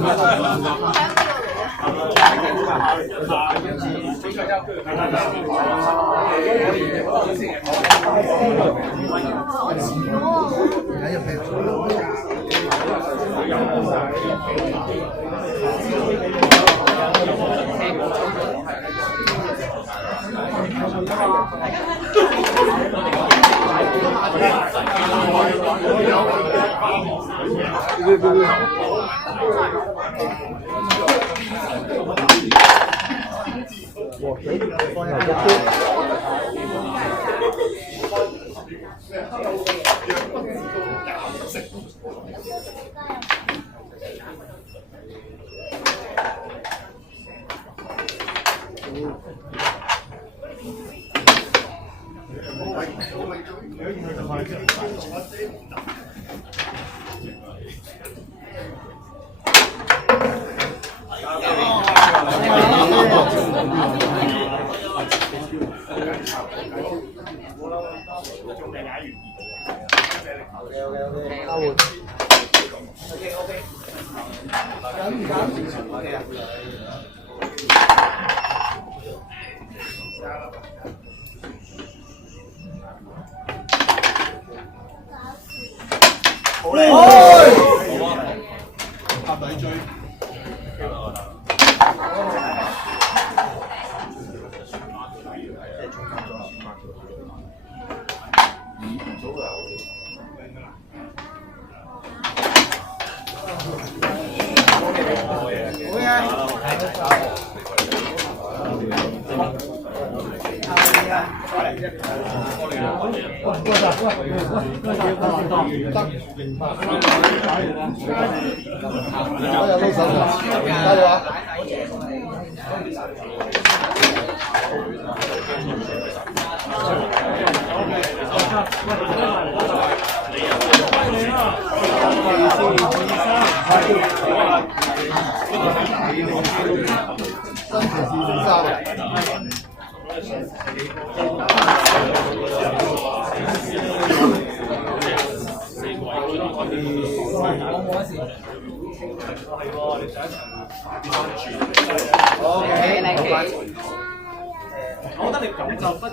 我覺得你咁就不如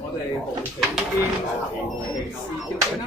我哋無期呢邊試先啦。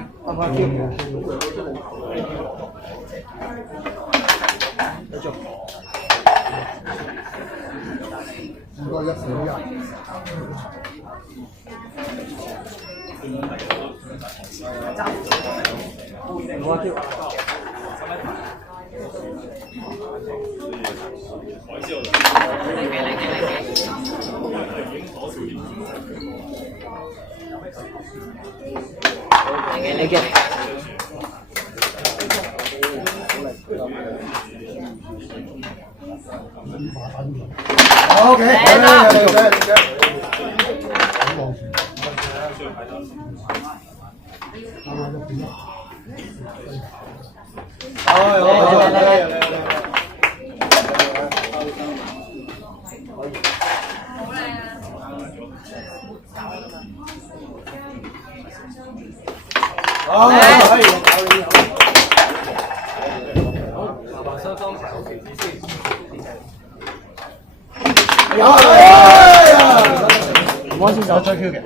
我先手追 Q 嘅。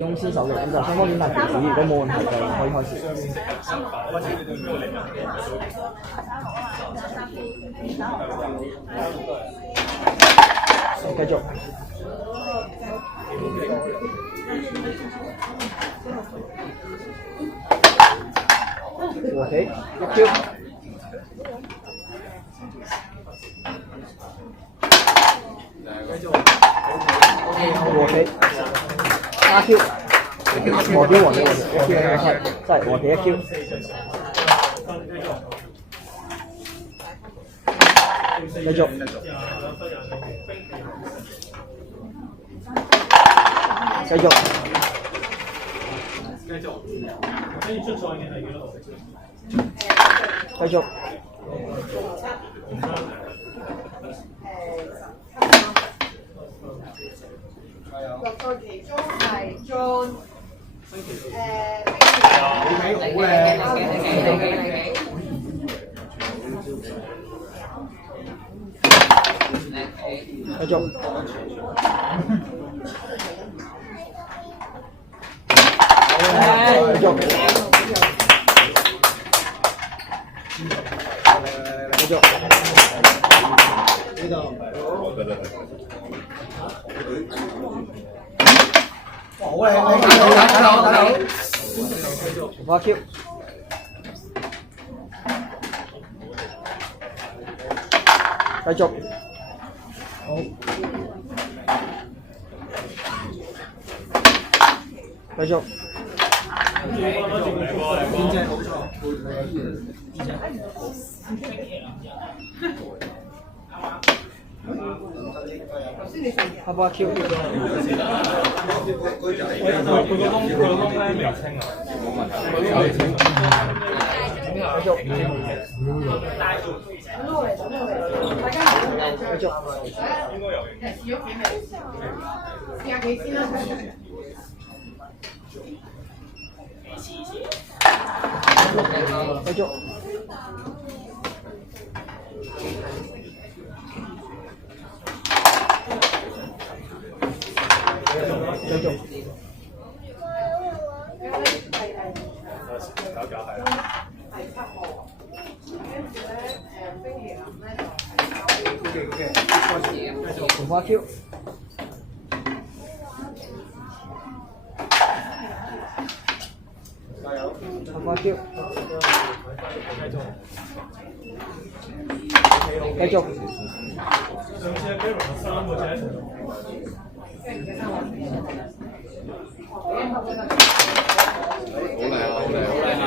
用先手嘅，咁就雙方點大條子，如果冇問題就可以開始。繼續。OK， 1 Q。我俾3 Q， 我俾1 Q， 真係我俾1 Q。繼續，繼續，繼續，落在其中係 John，繼續，繼續，繼續。好靚，睇到。花 Q， 繼續，好，繼續，花花 Q， 繼續，試下幾先啦。繼續，繼續，紅花 Q， 紅花 Q， 繼續，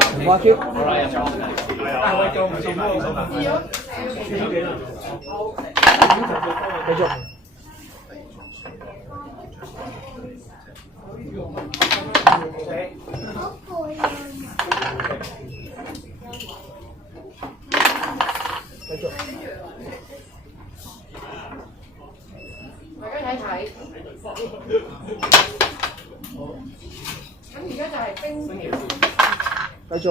紅花 Q， 繼續，繼續，大家睇睇。咁而家就係冰條。繼續，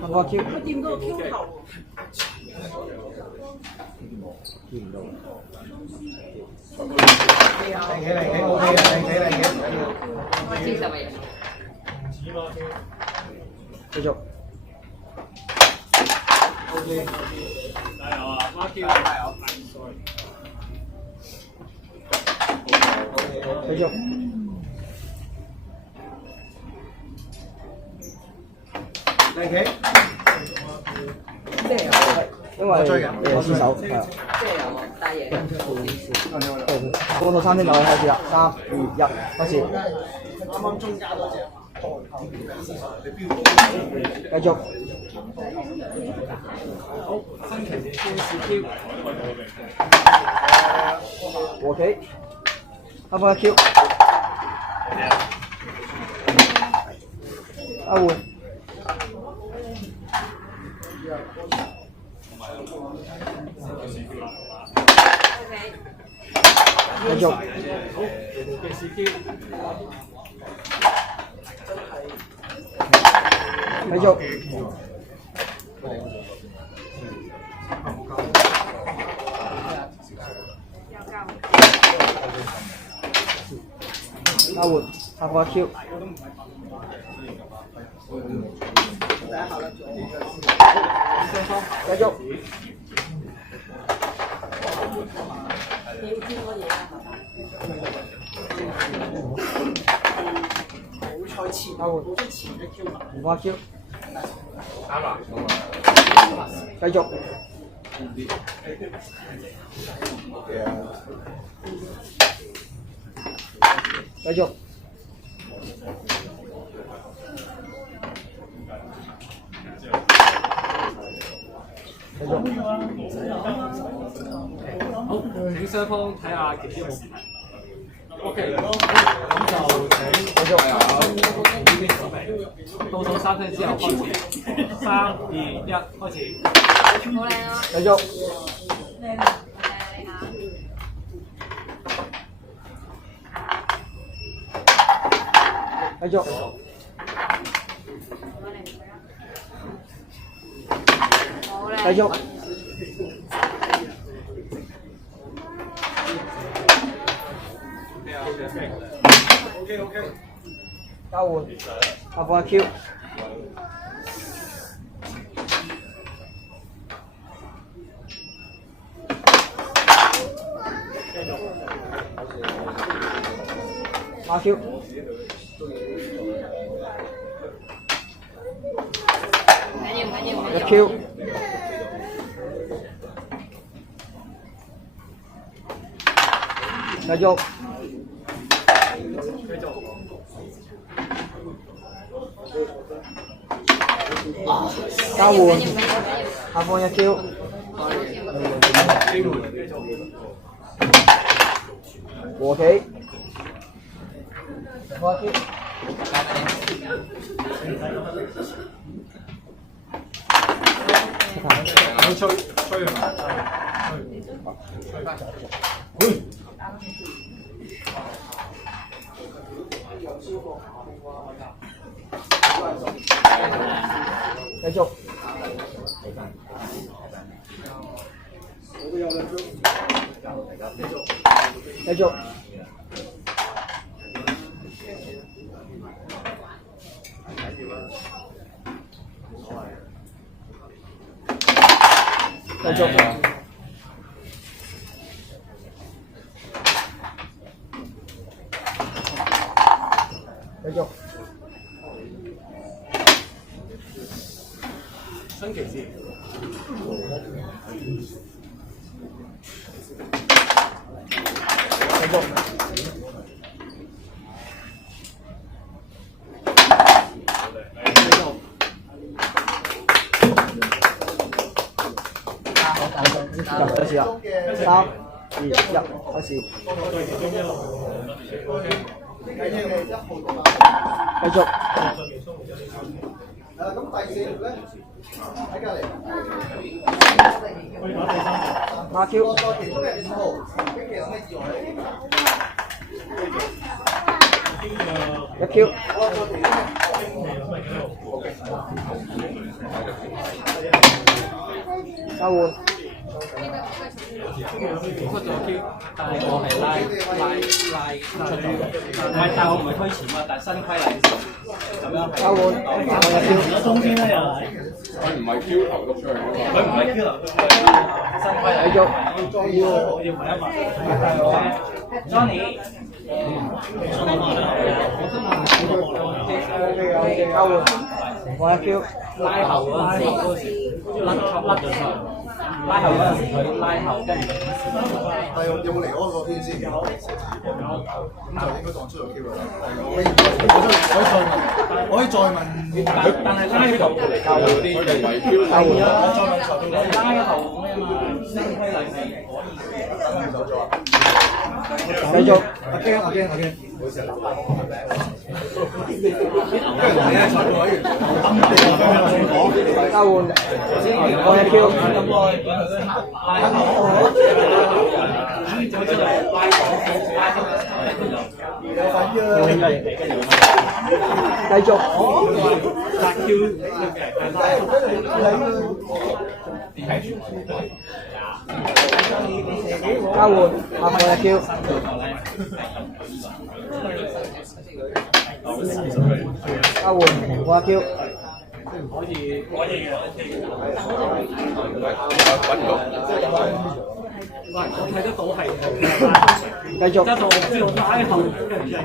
紅花 Q， 掂嗰個 Q 頭。繼續，繼續，因為我先手係啊。過到3點就可以開始啦，3、2、1，開始。繼續。和棋，開翻 Q， 換。繼續，繼續，換，下個 Q， 繼續。紅花 Q， 繼續，繼續，好，請雙方睇下傑斯冇問題。OK，咁就請倒數3聲之後開始，3、2、1，開始。好靚啊！繼續，靚啊！繼續，好靚。繼續，交換，下放 Q，下 Q，一 Q，繼續。交換，下放1 Q，和棋，下放1 Q，好吹係咪？繼續，繼續，繼續，繼續。新騎士。繼續。開始啦！3、2、1，開始。繼續。咁第4條咧喺隔離。馬 Q。其中嘅5號，跟住有咩意外咧？1 Q。交換。出咗 Q，但係我係拉出咗，唔係，但係我唔係推前啊，但係新規例咁樣。交換，下放1 Q。中間咧又係，佢唔係 Q 頭碌出去㗎嘛。佢唔係 Q 頭，新規例。繼續。要問一問。Johnny。交換，放1 Q。拉後嗰時，甩咗出嚟。拉後嗰陣時，佢拉後跟住。係有冇離開過邊先？有。咁就應該當出咗 Q 啦。我可以再問，但係拉後嚟教嗰啲，佢哋唔係 Q 頭。係啊，我再問財政司。拉後咩嘛？新規例係可以。走咗啊！繼續。我驚，唔好意思啊，跟住你係財務委員，交換，放1 Q。繼續。交換，下放1 Q。交換，放1 Q。可以嘅。我睇得到係繼續。一度我知道拉後嘅啫，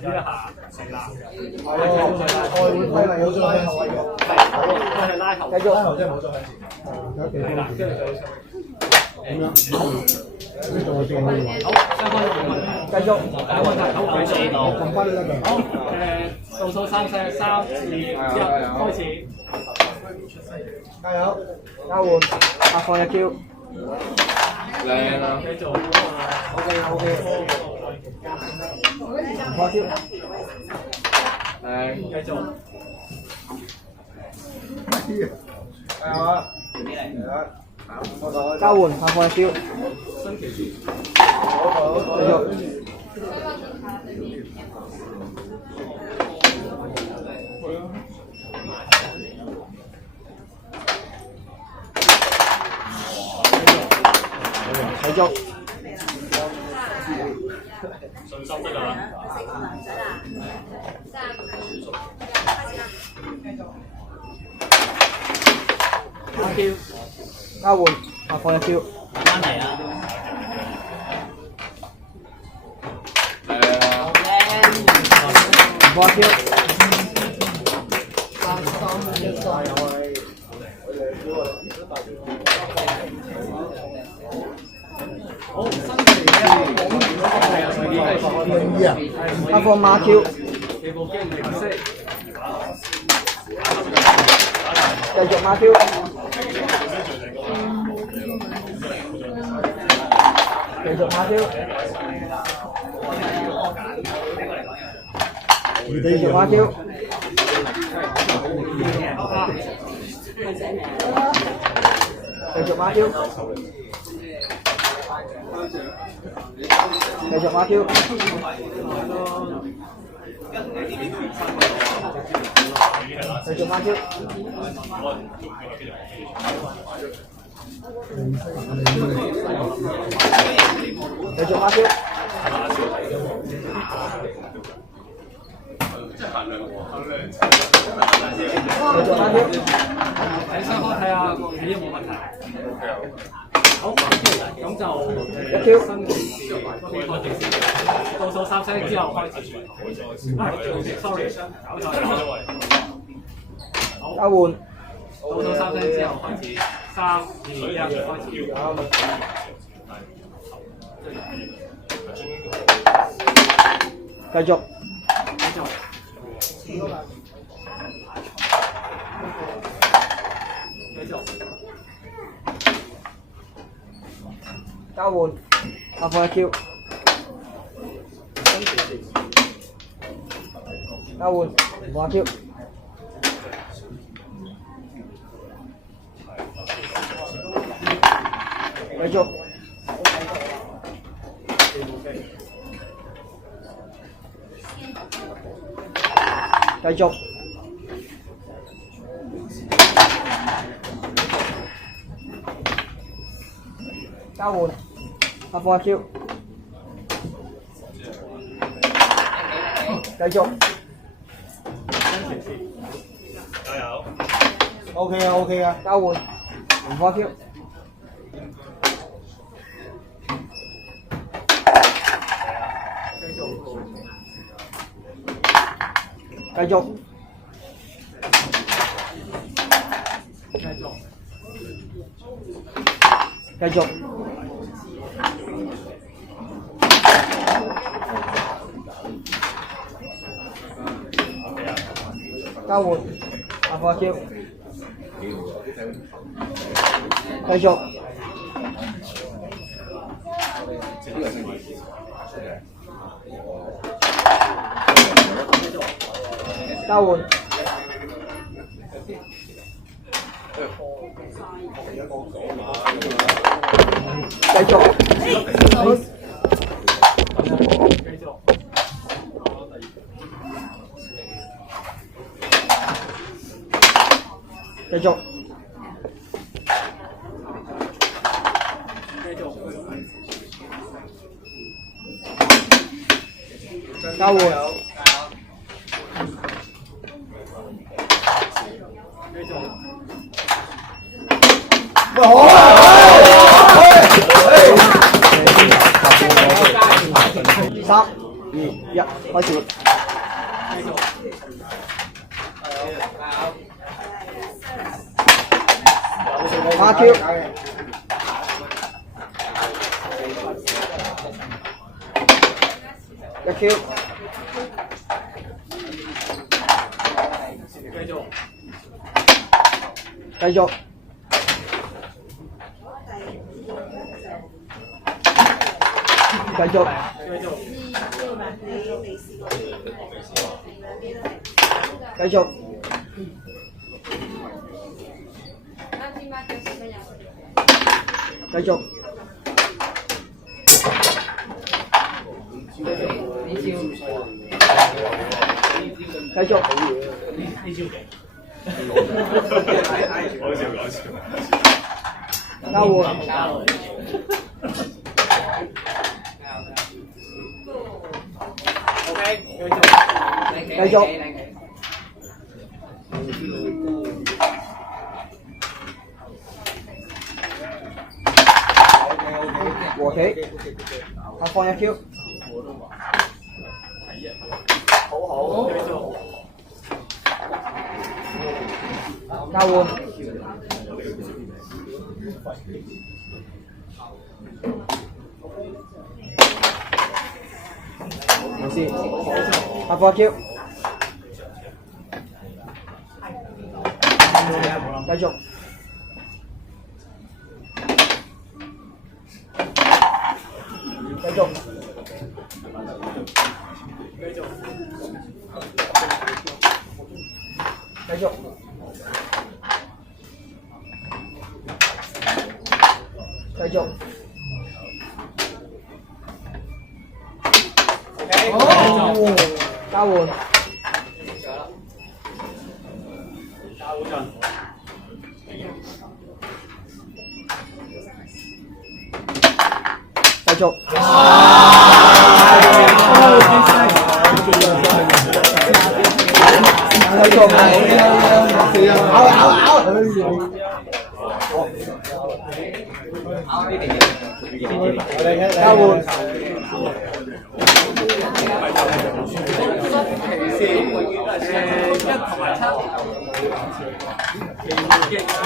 只係一下成啦。規例有咗拉後佢係拉後。繼續。拉後真係冇咗向前。係啦，跟住就點樣？好，雙方冇問題，繼續冇問題，好繼續。撳翻都得㗎。好，倒數3聲，3、2、1，開始。加油！交換，發放一 Q。靚啊！繼續。OK。發 Q。靚，繼續。加油啊！交換，發放一 Q。繼續。繼續。信心得啦。3 Q， 交換，發放1 Q。翻嚟啊！4 Q。好，新嚟嘅，發放馬 Q。繼續馬 Q。繼續馬 Q。繼續馬 Q。繼續馬 Q。繼續馬 Q。繼續馬 Q。繼續馬 Q。睇雙方睇下睇有冇問題。好，咁就1 Q。倒數3聲之後開始。sorry， 搞錯。交換。倒數3聲之後開始。3、2、1，開始。繼續。交換，發放1 Q。交換，發 Q。繼續。繼續。交換，發放1 Q。繼續。加油。OK 啊。交換，唔放 Q。繼續。繼續。交換，發放1 Q。繼續。交換。繼續。繼續。交換。喂，好啊！3、2、1，開始。8 Q。1 Q， 繼續，繼續，繼續，繼續。繼續，交換，繼續，和棋，下放1 Q。交換，冇事，下放1 Q， 繼續，繼續，繼續。繼續，交換，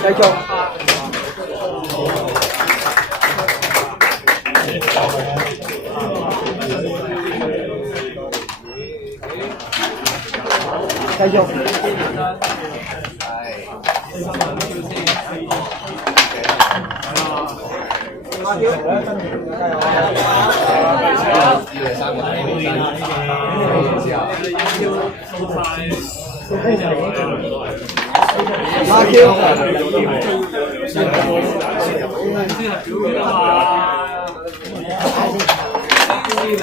繼續，交換，繼續，繼續。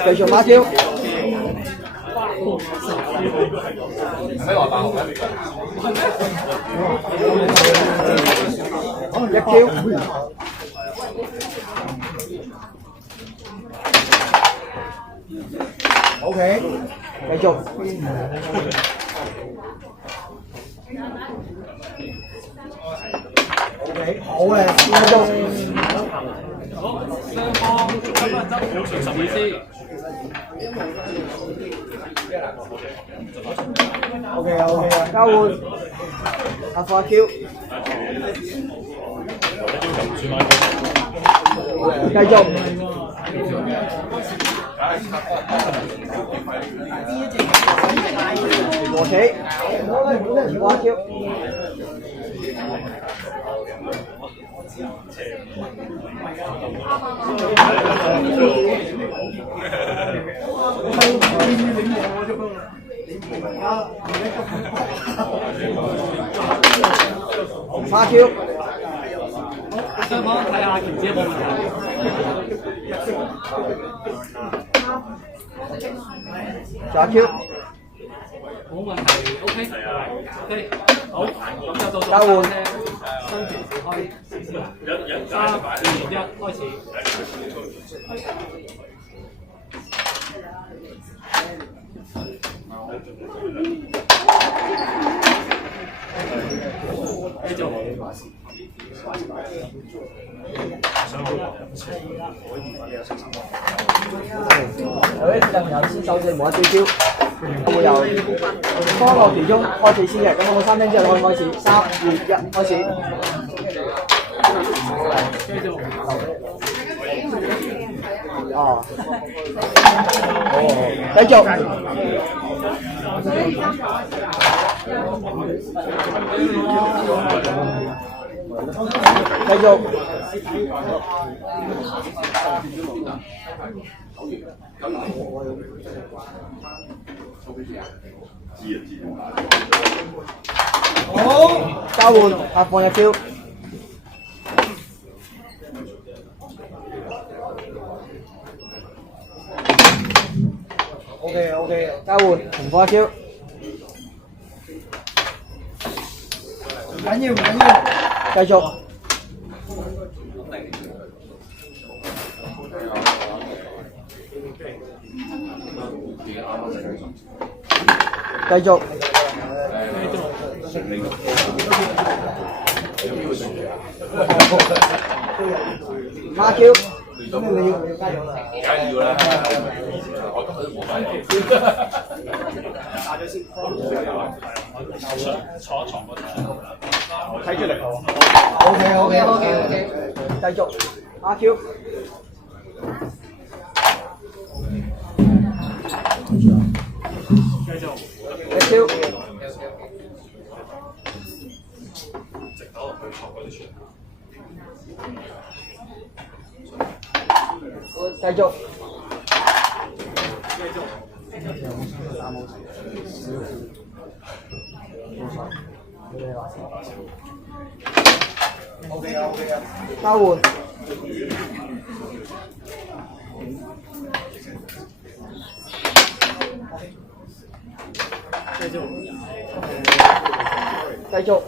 繼續孖招，唔使話爆紅嘅。1 Q， OK， 繼續，好嘅，繼續。雙方12先。OK 啊，交換，下放1 Q， 繼續。和棋，2 Q。3 Q。雙方睇下權子有冇問題。3 Q。冇問題 ，OK， OK， 好，咁就到交換，新權子開始，3、2、1，開始。繼續。有啲朋友先手勢冇得對焦，會由方樂其中開始先嘅，咁我3聲之後你可以開始，3、2、1，開始。繼續。哦。繼續。繼續。好，交換發放一招。OK， 交換重放一招。唔緊要，繼續。繼續。孖 Q， 咁你要加油啦！梗要啦，我今日都冇買嘢。坐床嗰度，睇出嚟好。OK， 繼續孖 Q。繼續。一 Q。直走落去坐嗰啲船。繼續。OK 啊，交換。繼續。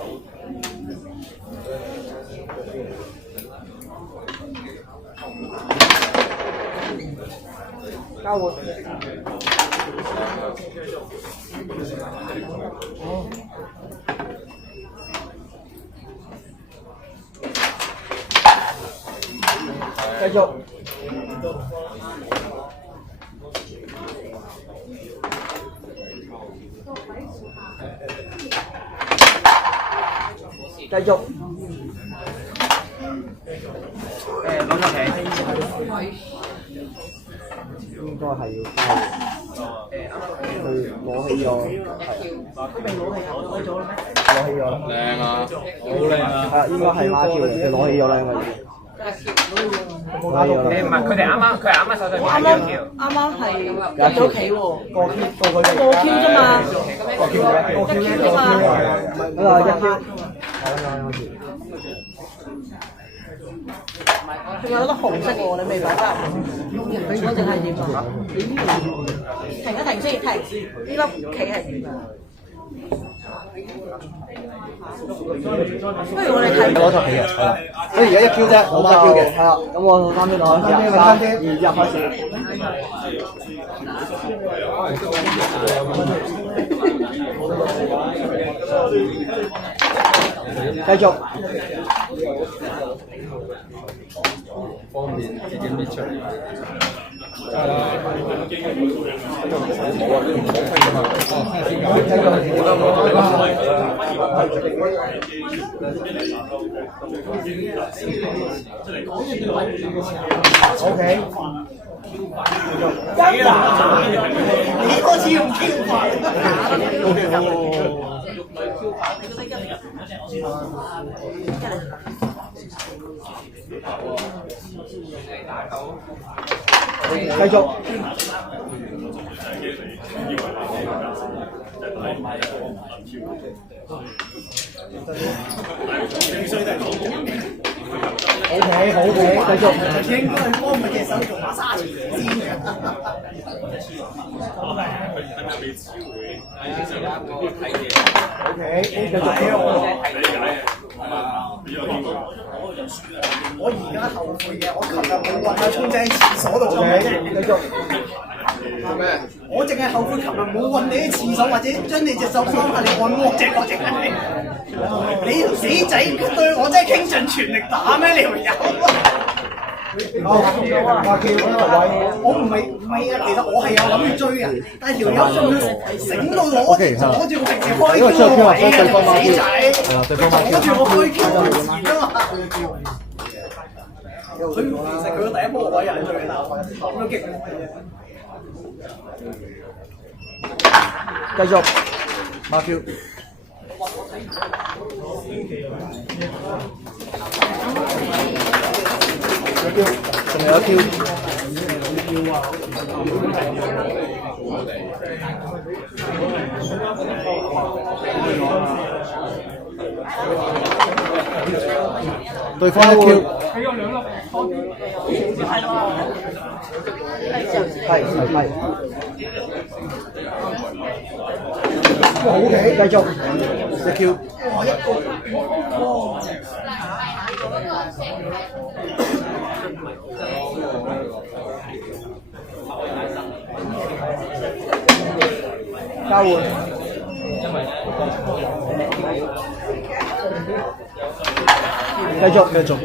交換。繼續。繼續。攞咗皮。應該係要佢攞起咗，佢未攞起咗啦咩？攞起咗啦。靚啊，好靚啊！係啊，應該係孖 Q 嚟，佢攞起咗啦，應該已經。攞起咗啦。唔係，佢哋啱啱手上啱啱係入咗棋喎，過 Q 啫嘛，一 Q 啫嘛。嗰個一 Q。仲有粒紅色喎，你未擺翻？我淨係點啊？停一停先，停！呢粒棋係點啊？不如我哋睇。攞咗棋嘅，係啦。所以而家一 Q 啫，冇孖 Q 嘅。係啦，咁我3 Q 攞，3、2、1開始。繼續。方便自己搣出嚟。OK。你開始用 Q 牌。繼續。OK， 好，繼續。應該係幫佢隻手做馬沙先嘅。OK， 繼續。我而家後悔嘅，我琴日冇運阿聰仔喺廁所度做咩？繼續。做咩？我淨係後悔琴日冇運你喺廁所，或者將你隻手放下你按摩隻，我淨係你條死仔對我真係傾盡全力打咩？你條友！我唔係啊，其實我係有諗住追人，但係條友仲要醒到攞住我平時開 Q 個位啊，死仔！阻住我開 Q 個位㗎嘛！佢其實佢個第一波位又係最鬧，咁都激我嘅啫。繼續，馬票。仲有一 Q。對方一 Q。係。好嘅，繼續一 Q。交換。繼續。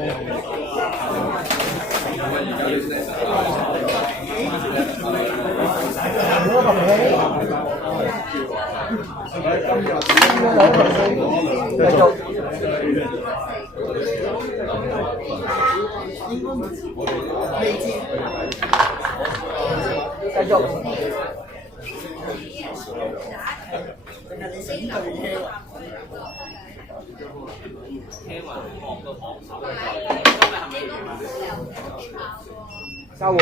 交換。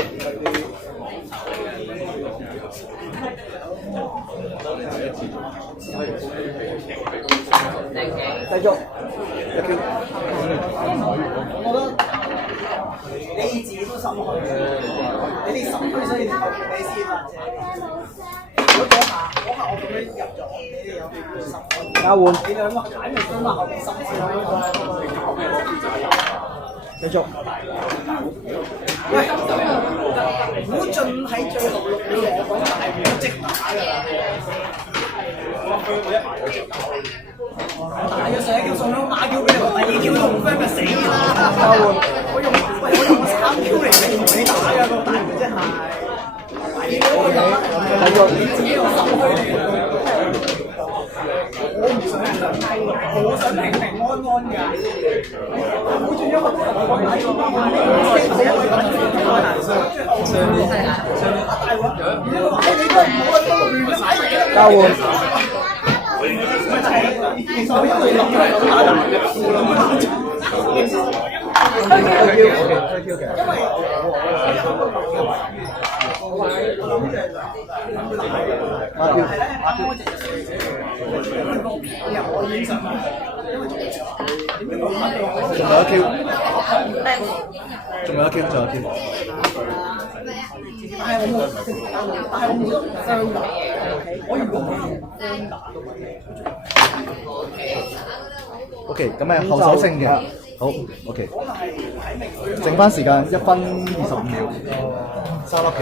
繼續。一 Q。我覺得你自己都心虛，你哋心虛所以後面你先啊。如果嗰下我咁樣入咗，你哋有啲心虛。交換。你兩個解咪分埋後面心虛咯。繼續。喂，估盡喺最後6秒我講大秒即打㗎啦。大嘅上一叫送咗馬叫俾你，第2叫都唔 friend 咪死啦！我用3叫嚟同你打㗎個大秒真係。第2叫我自己有心虛嚟。我想平平安安㗎。好似因為我睇過交換。仲有一 Q。但係我冇雙打，我如果OK， 咁係後手勝嘅。好 ，OK。剩翻時間1分25秒，3粒棋。